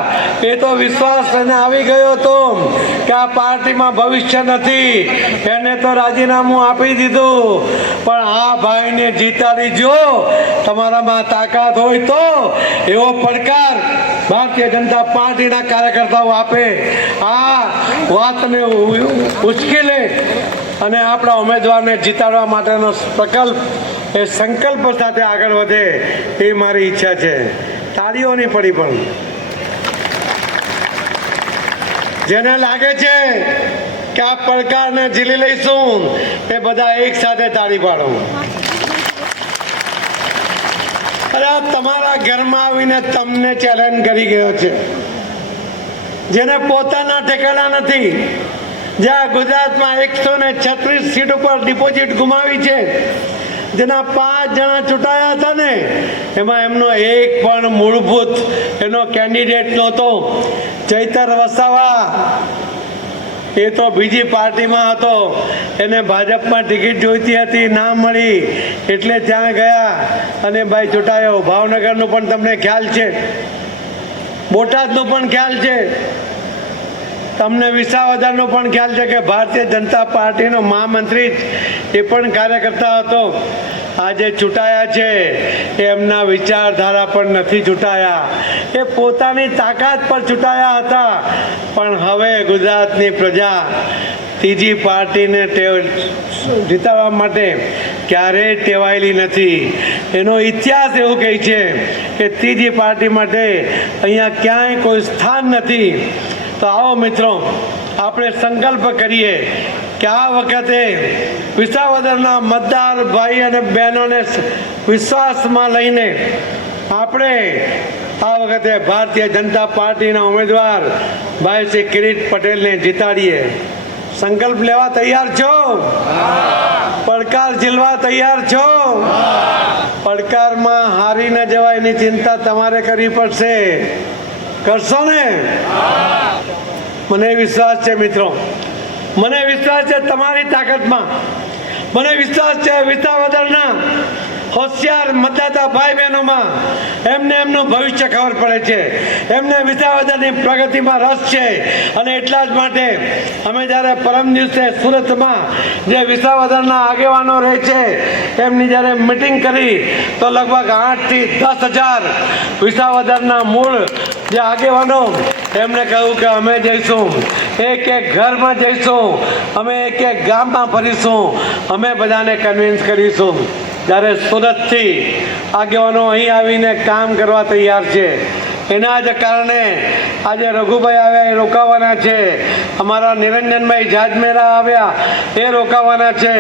એ તો વિશ્વાસ એને આવી ગયો હતો કે આ પાર્ટીમાં ભવિષ્ય નથી, એને તો રાજીનામું આપી દીધું. પણ આ ભાઈને જીતાડી જો, તમારામાં તાકાત હોય તો એવો પડકાર ભારતીય જનતા પાર્ટીના કાર્યકર્તાઓ આપે. આ વાતને ઉચકી લે અને આપણા ઉમેદવારને જીતાડવા માટેનો પ્રકલ્પ એ સંકલ્પ સાથે આગળ વધે એ મારી ઈચ્છા છે. તાળીઓ નહીં પડી, પણ જેને લાગે છે કે આ પડકારને ઝીલી લઈશું એ બધા એક સાથે તાળી પાડો. અરે આ તમારા ઘરમાં આવીને તમને ચેલેન્જ કરી ગયો છે, જેને પોતાના ઠેકાણા નથી, જ્યાં ગુજરાતમાં 136 સીટ ઉપર ડિપોઝિટ ગુમાવી છે, જેના 5 જણા ચૂંટાયા હતા ને એમાં એમનો એક પણ મૂળભૂત એનો કેન્ડિડેટ નહોતો. ચૈતર વસાવા એ તો બીજી પાર્ટીમાં હતો, એને ભાજપમાં ટિકિટ જોઈતી હતી, ના મળી એટલે ત્યાં ગયા અને ભાઈ ચૂંટાયો. ભાવનગરનું પણ તમને ખ્યાલ છે, બોટાદનો પણ ખ્યાલ છે, તમને વિસાવદરનો પણ ખ્યાલ છે કે ભારતીય જનતા પાર્ટીનો મહામંત્રી એ પણ કાર્યકર્તા હતો. આજે ચૂંટાયા છે એ એમના વિચારધારા પર નથી ચૂંટાયા, એ પોતાની તાકાત પર ચૂંટાયા હતા. પણ હવે ગુજરાતની પ્રજા ત્રીજી પાર્ટીને જીતાડવા માટે ક્યારેય ટેવાયેલી નથી. એનો ઇતિહાસ એવું કહે છે કે ત્રીજી પાર્ટી માટે અહીંયા ક્યાંય કોઈ સ્થાન નથી. તો આવો મિત્રો, આપણે સંકલ્પ કરીએ કે આ વખતે વિસાવદરના મતદાર ભાઈ અને બહેનોને વિશ્વાસમાં લઈને આપણે આ વખતે ભારતીય જનતા પાર્ટીના ઉમેદવાર ભાઈ શ્રી કિરીટ પટેલને જીતાડીએ. સંકલ્પ લેવા તૈયાર છો? પડકાર ઝીલવા તૈયાર છો? પડકારમાં હારી ન જવાય એની ચિંતા તમારે કરવી પડશે. કરશો ને? મને વિશ્વાસ છે મિત્રો, મને વિશ્વાસ છે તમારી તાકાતમાં, મને વિશ્વાસ છે વિસાવદરના હોશિયાર મતદાતા ભાઈ બહેનોમાં. એમને એમનું ભવિષ્ય ખબર પડે છે, એમને વિસાવદરની પ્રગતિમાં રસ છે અને એટલા જ માટે અમે જ્યારે પરમ દિવસે સુરતમાં જે વિસાવદરના આગેવાનો રહે છે એમની જ્યારે મિટિંગ કરી તો લગભગ 8 થી 10,000 વિસાવદરના મૂળ જે આગેવાનો એમણે કહ્યું કે અમે જઈશું, એક એક ઘરમાં જઈશું, અમે એક એક ગામમાં ફરીશું, અમે બધાને કન્વિન્સ કરીશું. જ્યારે સુરતથી આગેવાનો અહીં આવીને કામ કરવા તૈયાર છે, એના જ કારણે આજે રઘુભાઈ આવ્યા એ રોકાવાના છે, અમારા નિરંજનભાઈ જાજમેરા આવ્યા એ રોકાવાના છે,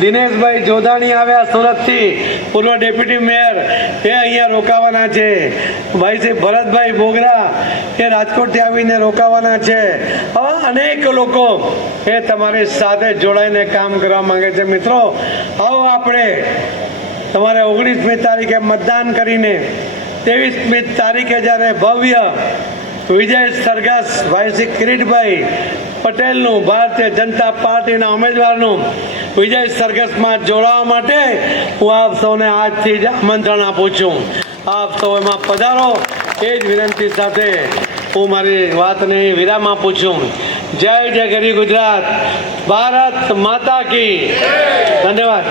દિનેશભાઈ જોધાણી આવ્યા સુરતથી, પૂર્વ ડેપ્યુટી મેયર એ અહીંયા રોકાવાના છે, ભાઈ શ્રી ભરતભાઈ બોગરા એ રાજકોટથી આવીને રોકાવાના છે. આવા અનેક લોકો એ તમારી સાથે જોડાઈને કામ કરવા માંગે છે. મિત્રો, આવો આપણે તમારે 19મી તારીખે મતદાન કરીને 23મી તારીખે જ્યારે ભવ્ય વિજય સરઘસ ભાઈ શ્રી કિરીટભાઈ પટેલનું ભારતીય જનતા પાર્ટીના ઉમેદવારનું વિજય સરઘસમાં જોડાવા માટે હું આપ સૌને આજથી જ આમંત્રણ આપું છું. આપ સૌ એમાં પધારો એ જ વિનંતી સાથે હું મારી વાતને વિરામ આપું છું. જય જય ગરી ગુજરાત, ભારત માતા કી. ધન્યવાદ.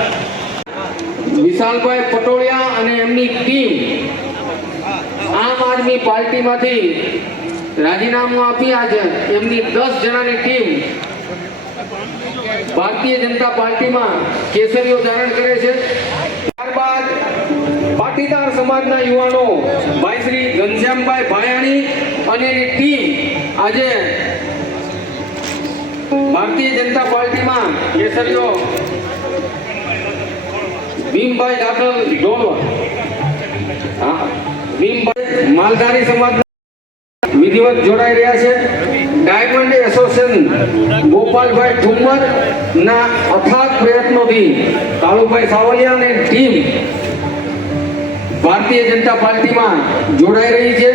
વિશાલભાઈ પટોળિયા અને એમની ટીમ આમ આદમી પાર્ટીમાંથી રાજીનામું આપી આજે એમની 10 જણાની ટીમ ભારતીય જનતા પાર્ટીમાં કેસરીઓ ધારણ કરે છે. ત્યારબાદ પાટીદાર સમાજના યુવાનો ભાઈ શ્રી ઘનશ્યામભાઈ ભાયાણી અને એની ટીમ આજે ભારતીય જનતા પાર્ટીમાં કેસરીઓ ભીમભાઈ દાખલ ઢોલવા, ભીમભાઈ માલધારી સમાજ વિધિવત જોડાઈ રહ્યા છે. ડાયમંડ એસોસિએશન ગોપાલભાઈ ઠુમ્મર ના અથાગ પ્રયત્નોથી કાળુભાઈ સાવલિયા અને ટીમ ભારતીય જનતા પાર્ટીમાં જોડાઈ રહી છે.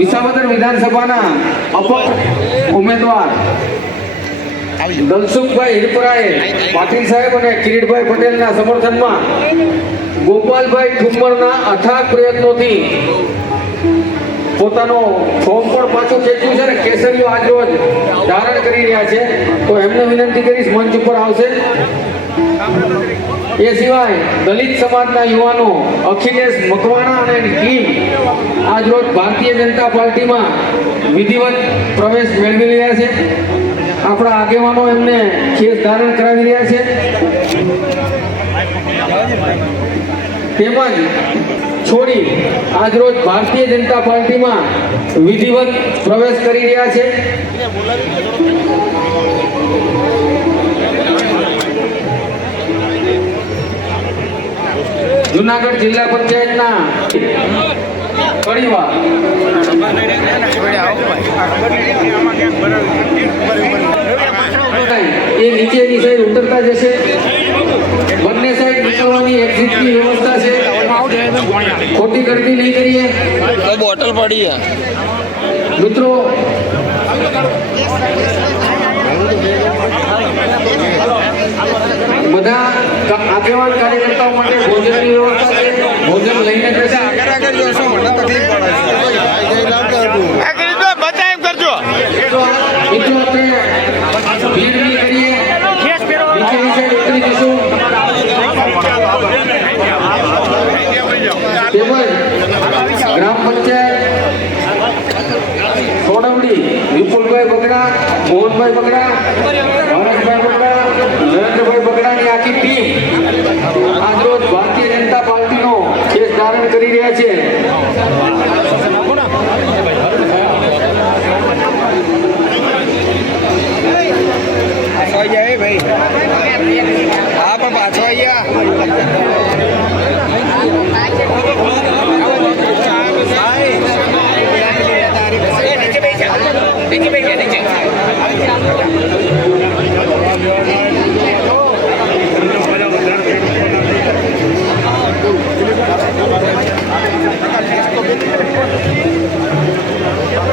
વિસાવદર વિધાનસભાના અપક્ષ ઉમેદવાર દલસુખભાઈ હિરપરાએ પાટીલ સાહેબ અને કિરીટભાઈ પટેલના સમર્થનમાં ગોપાલભાઈ ઠુમ્મરના અથાગ પ્રયત્નોથી પોતાનો ફોર્મ પણ પાછું ખેંચ્યું છે અને કેસરીઓ આજ રોજ ધારણ કરી રહ્યા છે. તો એમને વિનંતી કરીશ મંચ ઉપર આવશે. એ સિવાય દલિત સમાજના યુવાનો અખિલેશ મકવાણા અને એની ટીમ આજ રોજ ભારતીય જનતા પાર્ટીમાં વિધિવત પ્રવેશ મેળવી રહ્યા છે. આપણા આગેવાનો એમને કેસ ધારણ કરાવી રહ્યા છે. તેમજ છોડી આજરોજ ભારતીય જનતા પાર્ટીમાં વિધિવત પ્રવેશ કરી રહ્યા છે. જુનાગઢ જિલ્લા પંચાયતના કડીવા એ નીચેની સાઈડ ઉતરતા જશે. બંને સાઈડ નીકળવાની એક્ઝિટની વ્યવસ્થા છે. ખોટી ગળતી નહીં કરીએ. બોટલ પડી મિત્રો બધા આગેવાન કાર્યકર્તાઓ માટે ભોજનની વ્યવસ્થા છે. ભોજન લઈને જશે. મિત્રો આપણે ભીડ નહીં કરીએ. નીચેની સાઈડ ઉતરી જશું. તેમજ ગ્રામ પંચાયત સોડવડી વિપુલભાઈ બગડા, મોહનભાઈ બગડા, ભરતભાઈ બગડા, નરેન્દ્રભાઈ બગડાની આખી ટીમ આજરોજ ભારતીય જનતા પાર્ટીનો કેસ ધારણ કરી રહ્યા છે. પાછો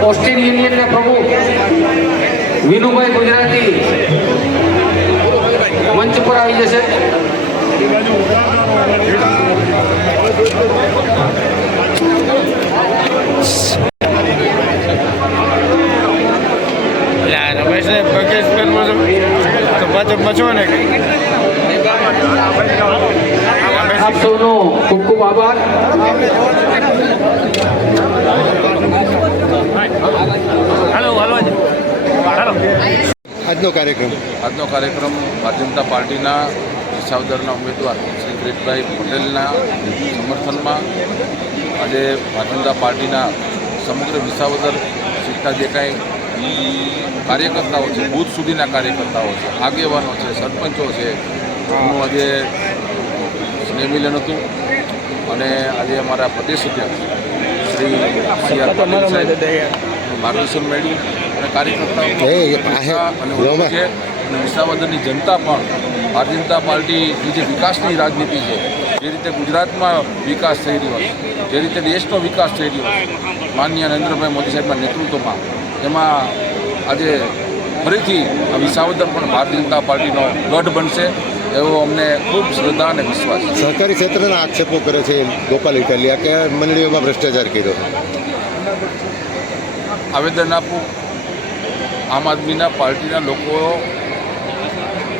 ઓસ્ટ્રેલિયન યુનિયનના પ્રમુખ વિનુભાઈ ગુજરાતી મંચ પર આવી જશે. આપ સૌનો ખૂબ ખૂબ આભાર. આજનો કાર્યક્રમ ભારતીય જનતા પાર્ટીના વિસાવદરના ઉમેદવાર શ્રી કિરીટભાઈ પટેલના સમર્થનમાં આજે ભારતીય જનતા પાર્ટીના સમગ્ર વિસાવદર સીટના જે કાંઈ કાર્યકર્તાઓ છે, બૂથ સુધીના કાર્યકર્તાઓ છે, આગેવાનો છે, સરપંચો છે, એનું આજે સ્નેહમિલન હતું. અને આજે અમારા પ્રદેશ અધ્યક્ષ શ્રી સી આર પાટીલ સાહેબ માર્ગદર્શન મેળવ્યું અને કાર્યકર્તાઓ અને વિસાવદરની જનતા પણ ભારતીય જનતા પાર્ટીની જે વિકાસની રાજનીતિ છે, જે રીતે ગુજરાતમાં વિકાસ થઈ રહ્યો છે, જે રીતે દેશનો વિકાસ થઈ રહ્યો છે માનનીય નરેન્દ્રભાઈ મોદી સાહેબના નેતૃત્વમાં, એમાં આજે ફરીથી વિસાવદર પણ ભારતીય જનતા પાર્ટીનો ગઢ બનશે એવો અમને ખૂબ શ્રદ્ધા અને વિશ્વાસ છે. સહકારી ક્ષેત્રના આક્ષેપો કરે છે ગોપાલ ઇટાલિયા કે મંડળીઓમાં ભ્રષ્ટાચાર કર્યો. આવેદન આપું આમ આદમીના પાર્ટીના લોકો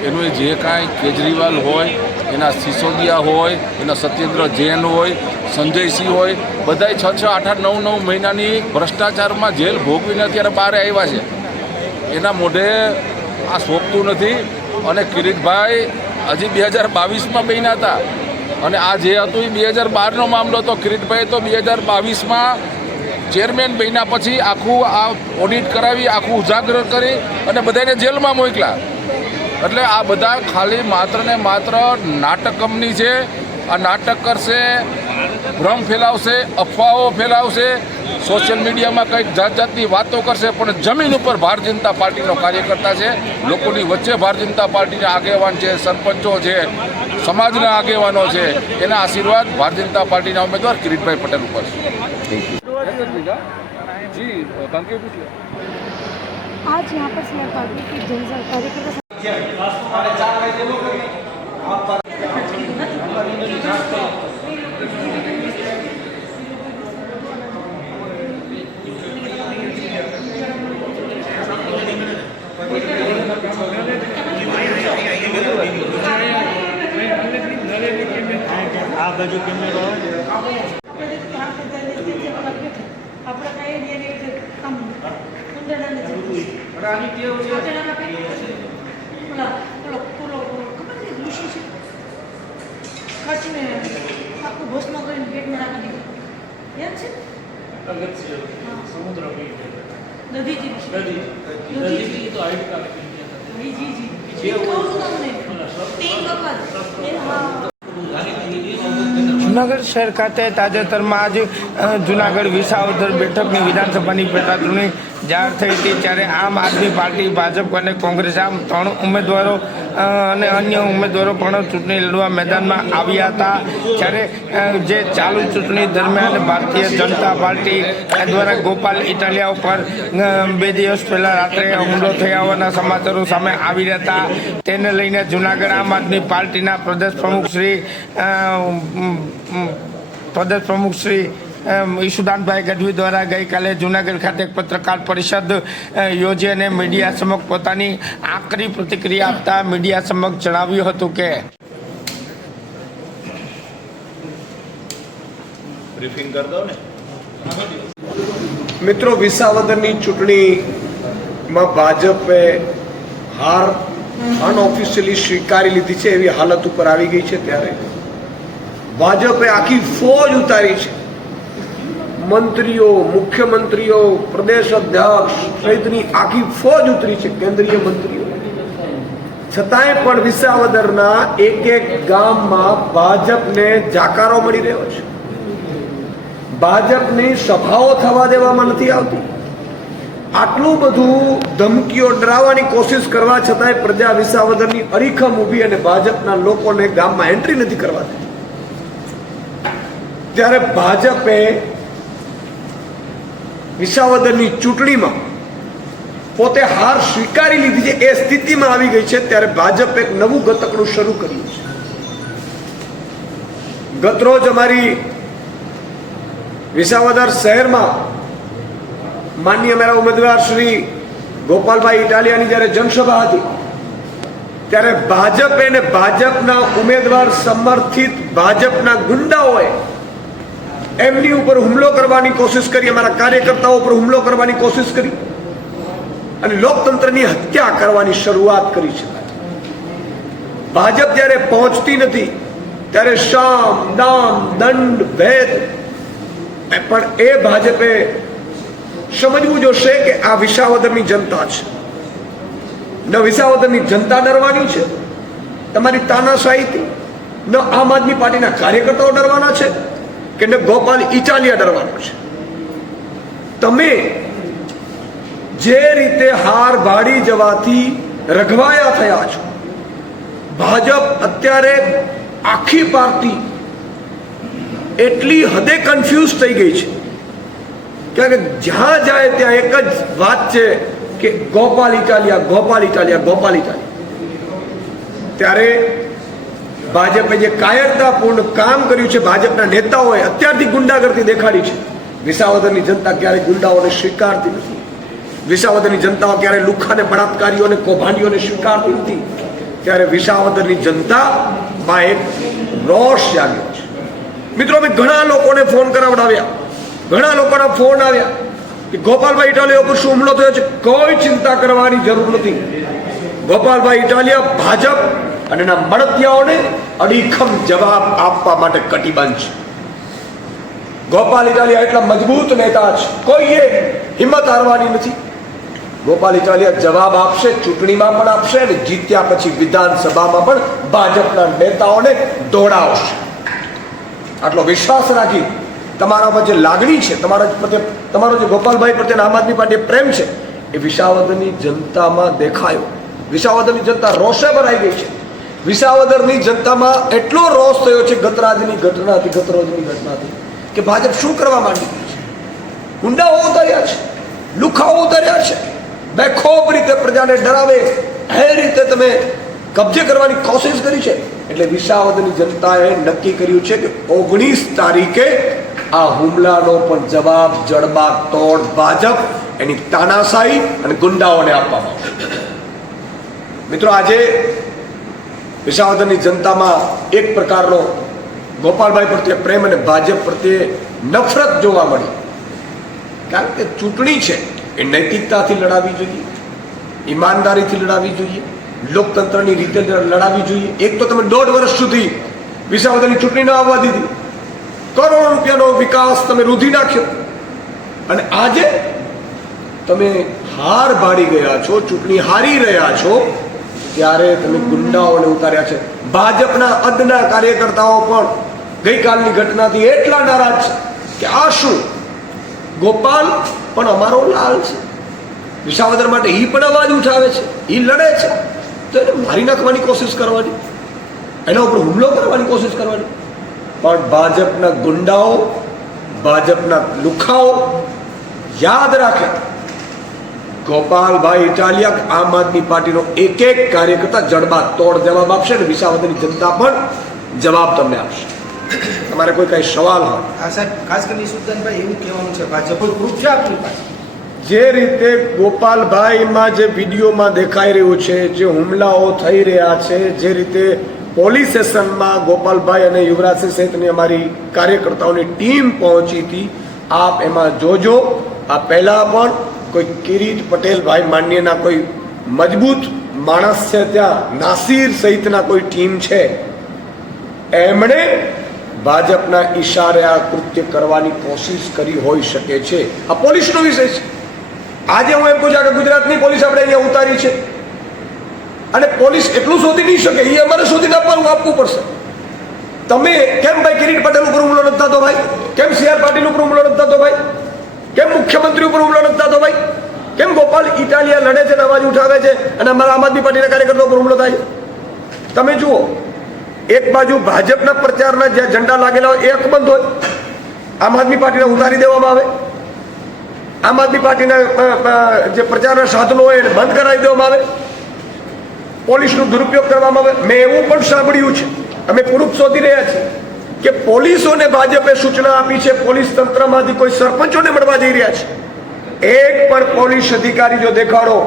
એનું જે કાંઈ કેજરીવાલ હોય એના સિસોદિયા હોય, એના સત્યેન્દ્ર જૈન હોય, સંજયસિંહ હોય, બધાય 6-6, 8-8, 9-9 મહિનાની ભ્રષ્ટાચારમાં જેલ ભોગવીને અત્યારે બહાર આવ્યા છે. એના મોઢે આ શોભતું નથી. અને કિરીટભાઈ હજી 2022માં બન્યા હતા અને આ જે હતું એ 2012નો મામલો હતો. કિરીટભાઈ તો 2022માં ચેરમેન બન્યા પછી આખું આ ઓડિટ કરાવી, આખું ઉજાગર કરી અને બધાને જેલમાં મોકલ્યા. એટલે આ બધા ખાલી માત્ર ને માત્ર નાટક કંપની છે. આ નાટક કરશે, ભ્રમ ફેલાવશે, અફવાઓ ફેલાવશે, સોશિયલ મીડિયામાં કંઈક જાત જાતની વાતો કરશે, પણ જમીન ઉપર ભારતીય જનતા પાર્ટીનો કાર્યકર્તા છે. લોકોની વચ્ચે ભારતીય જનતા પાર્ટીના આગેવાન છે, સરપંચો છે, સમાજના આગેવાનો છે. એના આશીર્વાદ ભારતીય જનતા પાર્ટીના ઉમેદવાર કિરીટભાઈ પટેલ ઉપર છે. आज यहाँ पर स्नेहा पार्टी की जनता कार्यकर्ता આ બાજુ કેમેરો આખું ભસ્મ કરીને પેટમાં નાખી દીધું યાદ છે? સમુદ્ર દધીજી તો જુનાગઢ શહેર ખાતે તાજેતરમાં જ જુનાગઢ વિસાવદર બેઠકની વિધાનસભાની પેટા ચૂંટણી જાહેર થઈ હતી. ત્યારે આમ આદમી પાર્ટી, ભાજપ અને કોંગ્રેસ આમ 3 ઉમેદવારો અને અન્ય ઉમેદવારો પણ ચૂંટણી લડવા મેદાનમાં આવ્યા હતા. જ્યારે જે ચાલુ ચૂંટણી દરમિયાન ભારતીય જનતા પાર્ટી દ્વારા ગોપાલ ઇટાલિયા ઉપર 2 દિવસ પહેલાં રાત્રે હુમલો થયા હોવાના સમાચારો સામે આવી રહ્યા હતા. તેને લઈને જુનાગઢ આમ આદમી પાર્ટીના પ્રદેશ પ્રમુખ શ્રી ઈશુદાનભાઈ ગઢવી દ્વારા ગઈકાલે જુનાગઢ ખાતે એક પત્રકાર પરિષદ યોજી અને મીડિયા સમક્ષ પોતાની આકરી પ્રતિક્રિયા આપતા મીડિયા સમક્ષ જણાવ્યું હતું કે મિત્રો, વિસાવદરની ચૂંટણીમાં ભાજપે હાર અનઓફિશિયલી સ્વીકારી લીધી છે એવી હાલત ઉપર આવી ગઈ છે. ત્યારે ભાજપે આખી ફોજ ઉતારી છે. મંત્રીઓ, મુખ્યમંત્રીઓ, પ્રદેશ અધ્યક્ષ સહિતની આખી ફોજ ઉતરી છે, કેન્દ્રીય મંત્રીઓ. છતાંય પણ વિસાવદરના એક ગામમાં ભાજપને જાકારો મળી રહ્યો છે. ભાજપની સભાઓ થવા દેવામાં નથી આવતી. આટલું બધું ધમકીઓ, ડરાવવાની કોશિશ કરવા છતાંય પ્રજા વિસાવદરની અડીખમ ઊભી અને ભાજપના લોકોને ગામમાં એન્ટ્રી નથી કરવા દેતી. ત્યારે ભાજપે વિસાવદરની ચૂંટણીમાં પોતે હાર સ્વીકારી લીધી છે, એ સ્થિતિમાં આવી ગઈ છે. ત્યારે ભાજપે એક નવું ગતકડું શરૂ કર્યું છે. ગતરોજ અમારી વિસાવદર શહેરમાં માનનીય અમારા ઉમેદવાર શ્રી ગોપાલભાઈ ઇટાલિયાની જ્યારે જનસભા હતી, ત્યારે ભાજપે અને ભાજપના ઉમેદવાર સમર્થિત ભાજપના ગુંડાઓએ એમની ઉપર હુમલો કરવાની કોશિશ કરી, અમારા કાર્યકર્તાઓ ઉપર હુમલો કરવાની કોશિશ કરી અને લોકતંત્રની હત્યા કરવાની શરૂઆત કરી છે. ભાજપ જ્યારે પહોંચતી નથી ત્યારે શામ, દામ, દંડ, ભેદ, પણ એ ભાજપે સમજવું જોશે કે આ વિસાવદરની જનતા છે. ન વિસાવદરની જનતા ડરવાની છે તમારી તાનાશાહીથી, ન આમ આદમી પાર્ટીના કાર્યકર્તાઓ ડરવાના છે કે ન ગોપાલ ઇટાલિયા ડરવાનો છે. તમે જે રીતે હાર ભાડી જવાથી રઘવાયા થયા છો, ભાજપ અત્યારે આખી પાર્ટી એટલી હદે કન્ફ્યુઝ થઈ ગઈ છે કે જ્યાં જાય ત્યાં એક જ વાત છે કે ગોપાલ ઇટાલિયા, ગોપાલ ઇટાલિયા, ગોપાલ ઇટાલિયા. ત્યારે ભાજપે જે કાયરતાપૂર્ણ કામ કર્યું છે, ભાજપના નેતાઓએ અત્યારથી ગુંડાગર્દી દેખાડી છે. વિસાવદરની જનતા ક્યારેય ગુંડાઓને સ્વીકારતી નથી. વિસાવદરની જનતાઓ ક્યારેય લુખ્ખાને, બળાત્કારીઓને, કૌભાંડીઓને સ્વીકારતી નથી. ત્યારે વિસાવદરની જનતા માં એક રોષ જાગ્યો છે. મિત્રો, અમે ઘણા લોકોને ફોન કરાવડાવ્યા, ઘણા લોકોના ફોન આવ્યા કે ગોપાલભાઈ ઇટાલિયા ઉપર શું હુમલો થયો છે. કોઈ ચિંતા કરવાની જરૂર નથી. ગોપાલભાઈ ઇટાલિયા ભાજપ અને એના મળતિયાઓને અડીખમ જવાબ આપવા માટે કટિબદ્ધ છે. ગોપાલ ઇટાલિયા એટલા મજબૂત નેતા છે, કોઈએ હિંમત હારવાની નથી. ગોપાલ ઇટાલિયા જવાબ આપશે, ચૂંટણીમાં પણ આપશે અને જીત્યા પછી વિધાનસભામાં પણ ભાજપના નેતાઓને દોડાવશે. આટલો વિશ્વાસ રાખી તમારા પર જે લાગણી છે, તમારો જે ગોપાલભાઈ પ્રત્યે આમ આદમી પાર્ટી પ્રેમ છે, એ વિસાવદરની જનતામાં દેખાયો. વિસાવદરની જનતા રોષે ભરાઈ ગઈ છે. વિસાવદરની જનતામાં એટલો રોષ થયો છે ગતરોજની ઘટનાથી કે ભાજપ શું કરવા માંડી રહી છે. ગુંડાઓ ઉતાર્યા છે, લુખાઓ ઉતાર્યા છે, બેખોફ રીતે પ્રજાને ડરાવે એ રીતે તમે કબજે કરવાની કોશિશ કરી છે. એટલે વિસાવદરની જનતાએ નક્કી કર્યું છે કે 19 તારીખે આ હુમલાનો પણ જવાબ જડબા તોડ ભાજપ એની તાનાશાહી અને ગુંડાઓને આપવામાં આવશે. મિત્રો, આજે વિસાવદરની જનતામાં એક પ્રકારનો ગોપાલભાઈ પ્રત્યે પ્રેમ અને ભાજપ પ્રત્યે નફરત જોવા મળી. કારણ કે ચૂંટણી છે એ નૈતિકતાથી લડાવી જોઈએ, ઈમાનદારીથી લડાવી જોઈએ, લોકતંત્રની રીતે લડાવી જોઈએ. એક તો તમે 1.5 વર્ષ સુધી વિસાવદરની ચૂંટણી ન આવવા દીધી, કરોડો રૂપિયાનો વિકાસ તમે રૂધી નાખ્યો, અને આજે તમે હાર ભાડી ગયા છો, ચૂંટણી હારી રહ્યા છો, ત્યારે તમે ગુંડાઓને ઉતાર્યા છે. ભાજપના અદના કાર્યકર્તાઓ પણ ગઈકાલની ઘટનાથી એટલા નારાજ છે કે આ શું, ગોપાલ પણ અમારો લાલ છે, વિસાવદર માટે ઈ પણ અવાજ ઉઠાવે છે, ઈ લડે છે, તો એને મારી નાખવાની કોશિશ કરવાની, એના ઉપર હુમલો કરવાની કોશિશ કરવાની. પણ ભાજપના ગુંડાઓ, ભાજપના લુખાઓ યાદ રાખે, ગોપાલભાઈ ઇટાલિયા આમ આદમી પાર્ટીનો એક કાર્યકર્તા જડબા તોડ જવાબ આપશે અને વિસાવદરની જનતા પણ જવાબ તમને આપશે. તમારે કોઈ કઈ સવાલ હોય? સાહેબ, ખાસ કરીને સુલતાનભાઈ એવું કહેવાનું છે, ભાજપ ગ્રુપ છે આપણી પાસે, જે રીતે ગોપાલભાઈમાં જે વિડીયોમાં દેખાઈ રહ્યું છે, જે હુમલાઓ થઈ રહ્યા છે, જે રીતે પોલીસ સ્ટેશનમાં ગોપાલભાઈ અને યુવરાજસિંહ સહિતની અમારી કાર્યકર્તાઓની ટીમ પહોંચી હતી, આપ એમાં જોજો. આ પહેલા પણ કોઈ કિરીટ પટેલ ભાઈ માન્યના કોઈ મજબૂત માણસ છે ત્યાં, નાસિર સહિતના કોઈ ટીમ છે, એમણે ભાજપના ઈશારે આ કૃત્ય કરવાની કોશિશ કરી હોઈ શકે છે. આ પોલીસનો વિષય છે. આજે હું એમ કહું છું કે ગુજરાતની પોલીસ આપણે અહીંયા ઉતારી છે, અને પોલીસ એટલું શોધી નહીં શકે, એ અમારે શોધીને આપવું પડશે. તમે કેમ ભાઈ કિરીટ પટેલ ઉપર હુમલો નથી થતો ભાઈ? કેમ CR પાટીલ ઉપર હુમલો નથી થતો ભાઈ? કેમ મુખ્યમંત્રી ઉપર હુમલો નથી થતો ભાઈ? કેમ ગોપાલ ઇટાલિયા લડે છે, અવાજ ઉઠાવે છે, અને અમારા આમ આદમી પાર્ટીના કાર્યકર્તાઓ ઉપર હુમલો થાય? તમે જુઓ, એક બાજુ ભાજપના પ્રચારના જ્યાં ઝંડા લાગેલા હોય એ અકબંધ હોય, આમ આદમી પાર્ટીને ઉતારી દેવામાં આવે, આમ આદમી પાર્ટીના જે પ્રચારના સાધનો હોય એને બંધ કરાવી દેવામાં આવે, પોલીસનો દુરુપયોગ કરવામાં આવે. મેં એવું પણ સાંભળ્યું છે, અમે પ્રૂફ શોધી રહ્યા છીએ કે પોલીસોને ભાજપે સૂચના આપી છે, પોલીસ તંત્રમાંથી કોઈ સરપંચોને મળવા જઈ રહ્યા છે. એક પણ પોલીસ અધિકારી જો દેખાડો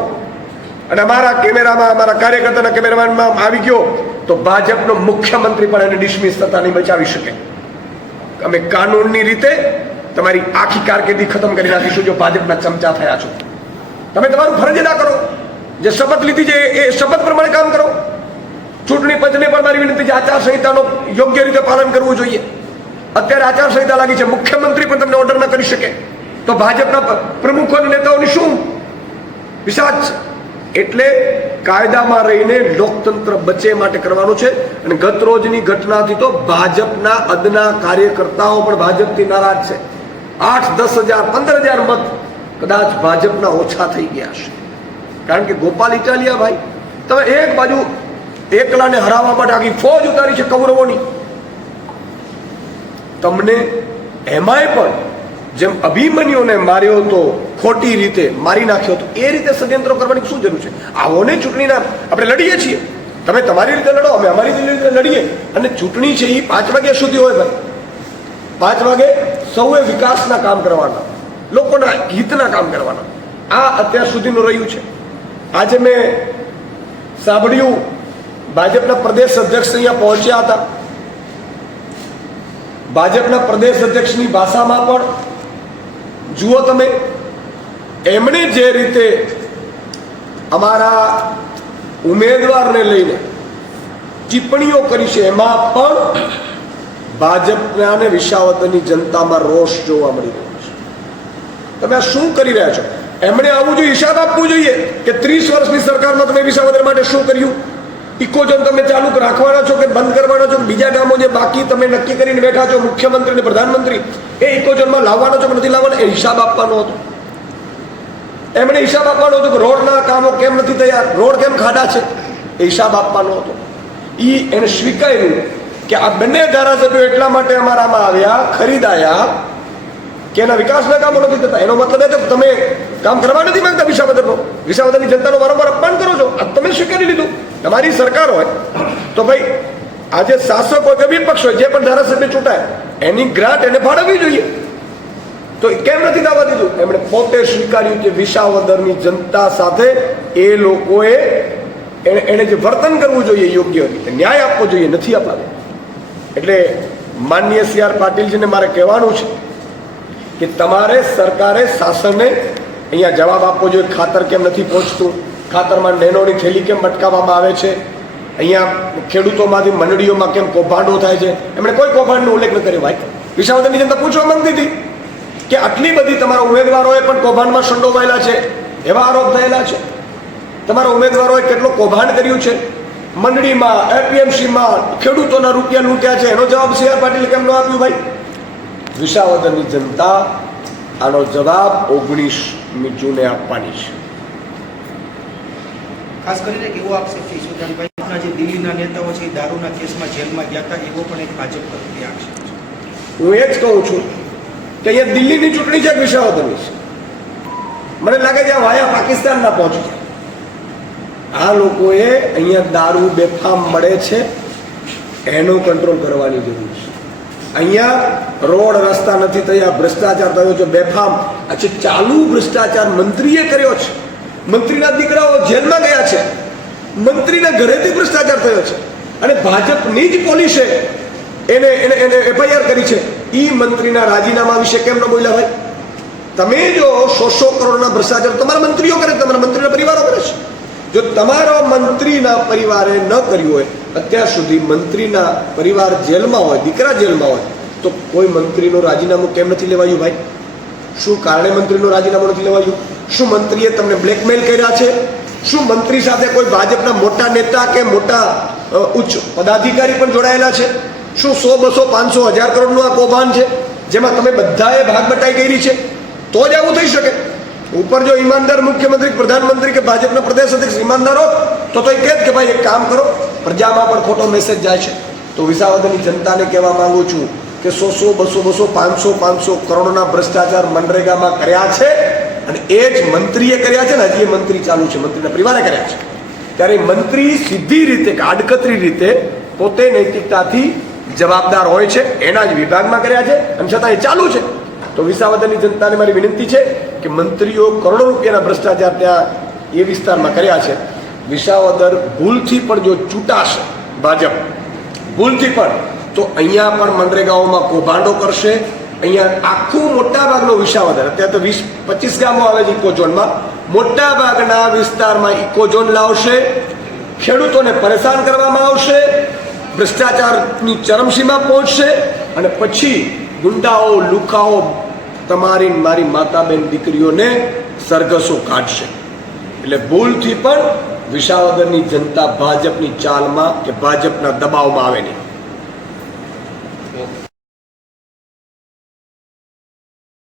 અને અમારા કેમેરામાં, અમારા કાર્યકર્તાના કેમેરામાં આવી ગયો તો ભાજપનો મુખ્યમંત્રી પણ એને ડિસમિસ થતા નહીં બચાવી શકે. અમે કાનૂનની રીતે તમારી આખી કારકિર્દી ખતમ કરી નાખીશું જો ભાજપના ચમચા થયા છો. તમે તમારું ફરજ અદા કરો, જે શપથ લીધી છે એ શપથ પ્રમાણે કામ કરો. ચૂંટણી પંચને પણ મારી વિનંતી છે, આચારસંહિતાનો યોગ્ય રીતે પાલન કરવું જોઈએ. અત્યારે આચારસંહિતા લાગી છે, મુખ્યમંત્રી પણ તમને ઓર્ડર ન કરી શકે, તો ભાજપના પ્રમુખો અને નેતાઓની શું વિશ્વાસ છે? એટલે કાયદામાં રહીને લોકતંત્ર બચે માટે કરવાનું છે. અને ગત રોજની ઘટનાથી તો ભાજપના અદના કાર્યકર્તાઓ પણ ભાજપથી નારાજ છે. 8-10 હજાર 15,000 મત કદાચ ભાજપના ઓછા થઈ ગયા છે. કારણ કે ગોપાલ ઇટાલિયા ભાઈ, તમે એક બાજુ એકલાને હરાવવા માટે આખી ફોજ ઉતારી છે કૌરવોની, તમને એમાંય પણ જેમ અભિમન્યુને માર્યો હતો, ખોટી રીતે મારી નાખ્યો હતો, એ રીતે ષડયંત્રો કરવાની શું જરૂર છે? આવોને ચૂંટણીના આપણે લડીએ છીએ, તમે તમારી રીતે લડો, અમે અમારી રીતે લડીએ. અને ચૂંટણી છે એ 5 વાગ્યા સુધી હોય ભાઈ. 5 વાગે સૌએ વિકાસના કામ કરવાના, લોકોના હિતના કામ કરવાના. આ અત્યાર સુધીનું રહ્યું છે. આજે મેં સાંભળ્યું ભાજપના પ્રદેશ અધ્યક્ષ અહીંયા પહોંચ્યા હતા. ભાજપના પ્રદેશ અધ્યક્ષની ભાષામાં પણ જુઓ તમે, એમણે જે રીતે અમારા ઉમેદવારને લઈને ટિપ્પણીઓ કરી છે એમાં પણ ભાજપના અને વિસાવદરની જનતામાં રોષ જોવા મળી રહ્યો છે. તમે આ શું કરી રહ્યા છો? એમણે આવું જોઈએ, હિસાબ આપવું જોઈએ કે 30 વર્ષની સરકારમાં તમે વિસાવદર માટે શું કર્યું. ઇકોઝોન તમે ચાલુ રાખવાના છો કે બંધ કરવાના છો? બીજા ગામો જે બાકી તમે નક્કી કરીને બેઠા છો, મુખ્યમંત્રી અને પ્રધાનમંત્રી, એ ઇકોઝોનમાં લાવવાનો છો કે નથી લાવવાનો, એ હિસાબ આપવાનો હતો. એમણે હિસાબ આપવાનો હતો કે રોડના કામો કેમ નથી તૈયાર, રોડ કેમ ખાડા છે, એ હિસાબ આપવાનો હતો. એને સ્વીકાર્યું કે આ બંને ધારાસભ્યો એટલા માટે અમારામાં આવ્યા, ખરીદાયા કે એના વિકાસના કામો નથી થતા. એનો મતલબ એ કે તમે કામ કરવા નથી માંગતા વિસાવદરનો, વિસાવદરની જનતાનો વારંવાર અપમાન કરો છો. આ તમે સ્વીકારી લીધું. તમારી સરકાર હોય તો ભાઈ આજે શાસક હોય કે વિપક્ષ હોય, જે પણ ધારાસભ્ય ચૂંટાય એની ગ્રાન્ટ એને ફાળવવી જોઈએ. તો કેમ નથી થવા દીધું? એમણે પોતે સ્વીકાર્યું કે વિસાવદરની જનતા સાથે એ લોકોએ એને જે વર્તન કરવું જોઈએ યોગ્ય રીતે, ન્યાય આપવો જોઈએ, નથી અપાવ્યો. એટલે માનનીય CR પાટીલજીને મારે કહેવાનું છે કે તમારે સરકારે શાસનને અહીંયા જવાબ આપવો જોઈએ. ખાતર કેમ નથી પહોંચતું, ખાતરમાં નેનોની થેલી કેમ અટકાવવામાં આવે છે, અહીંયા ખેડૂતોમાંથી મંડળીઓમાં કેમ કૌભાંડો થાય છે, એમણે કોઈ કૌભાંડનો ઉલ્લેખ ન કર્યો. ભાઈ વિસાવદરની જનતા પૂછવા માંગતી હતી કે આટલી બધી તમારા ઉમેદવારોએ પણ કૌભાંડમાં સંડોવાયેલા છે, એવા આરોપ થયેલા છે. તમારા ઉમેદવારોએ કેટલું કૌભાંડ કર્યું છે, મંડળીમાં, APMCમાં ખેડૂતોના રૂપિયા લૂંટ્યા છે, એનો જવાબ CR પાટીલ કેમ ન આપ્યું? ભાઈ વિસાવદરની જનતા આનો જવાબ 19મી જૂને આપવાની છે. ખાસ કરીને એક એવો આક્ષેપ છે ઈસુદાનભાઈ, જે દિલ્હીના નેતાઓ છે એ દારૂના કેસમાં જેલમાં ગયા હતા, એવો પણ એક ભાજપ તરફથી આક્ષેપ છે. હું એ જ કહું છું કે અહીંયા દિલ્હીની ચૂંટણી છે કે વિસાવદરની છે? મને લાગે છે આ વાયા પાકિસ્તાન ના પહોંચી જાય. આ લોકોએ અહીંયા દારૂ બેફામ મળે છે એનો કંટ્રોલ કરવાની જરૂર છે. અહીંયા રોડ રસ્તા નથી થયા, ભ્રષ્ટાચાર થયો છે બેફામ. અચ્છા, ચાલુ ભ્રષ્ટાચાર મંત્રીએ કર્યો છે, મંત્રીના દીકરાઓ જેલમાં ગયા છે, મંત્રીના ઘરેથી ભ્રષ્ટાચાર થયો છે, અને ભાજપની જ પોલીસે એને FIR કરી છે. ઈ મંત્રીના રાજીનામા વિશે કેમ ન બોલ્યા? ભાઈ તમે જો 100 કરોડના ભ્રષ્ટાચાર તમારા મંત્રીઓ કરે, તમારા મંત્રીના પરિવારો કરે છે. જો તમારા મંત્રીના પરિવારે ન કર્યું હોય, અત્યાર સુધી મંત્રીના પરિવાર જેલમાં હોય, દીકરા જેલમાં હોય, તો કોઈ મંત્રીનું રાજીનામું કેમ નથી લેવાયું? ભાઈ શું કારણે મંત્રીનું રાજીનામું નથી લેવાયું? શું મંત્રીએ તમને બ્લેકમેલ કર્યા છે? શું મંત્રી સાથે કોઈ ભાજપના મોટા નેતા કે મોટા ઉચ્ચ પદાધિકારી પણ જોડાયેલા છે? શું 100, 200, 500, 1000 કરોડનું આ કૌભાંડ છે જેમાં તમે બધાએ ભાગ બટાઈ કરી છે? તો જ આવું થઈ શકે. ઉપર જો ઈમાનદાર મુખ્યમંત્રી, પ્રધાનમંત્રી કે ભાજપના પ્રદેશ અધ્યક્ષ ઈમાનદાર હોત તો એ કહે કે ભાઈ એક કામ કરો, પ્રજામાં પણ ખોટો મેસેજ જાય છે. તો વિસાવદરની જનતાને કહેવા માંગુ છું કે 100, 200, 500 કરોડના ભ્રષ્ટાચાર મનરેગામાં કર્યા છે, અને એ જ મંત્રીએ કર્યા છે ને, હજી એ મંત્રી ચાલુ છે, મંત્રીના પરિવારે કર્યા છે. ત્યારે મંત્રી સીધી રીતે કે આડકતરી રીતે પોતે નૈતિકતાથી જવાબદાર હોય છે, એના જ વિભાગમાં કર્યા છે, અને છતાં એ ચાલુ છે. તો વિસાવદરની જનતાને મારી વિનંતી છે કે મંત્રીઓ કરોડો રૂપિયાના ભ્રષ્ટાચાર ત્યાં એ વિસ્તારમાં કર્યા છે. વિસાવદર ભૂલથી પણ જો ચૂંટાશે ભાજપ, ભૂલથી પણ, તો અહીંયા પણ મનરેગાઓમાં કૌભાંડો કરશે. અહીંયા આખું મોટાભાગનો વિસાવદર, અત્યારે તો 20-25 ગામો આવે છે ઇકોઝોનમાં, મોટાભાગના વિસ્તારમાં ઇકોઝોન લાવશે, ખેડૂતોને પરેશાન કરવામાં આવશે, ભ્રષ્ટાચારની ચરમસીમા પહોંચશે, અને પછી ગુંડાઓ, લુખાઓ તમારી મારી માતા બેન દીકરીઓને સરઘસો કાઢશે. એટલે ભૂલથી પણ વિસાવદરની જનતા ભાજપની ચાલમાં કે ભાજપના દબાવમાં આવે નહીં.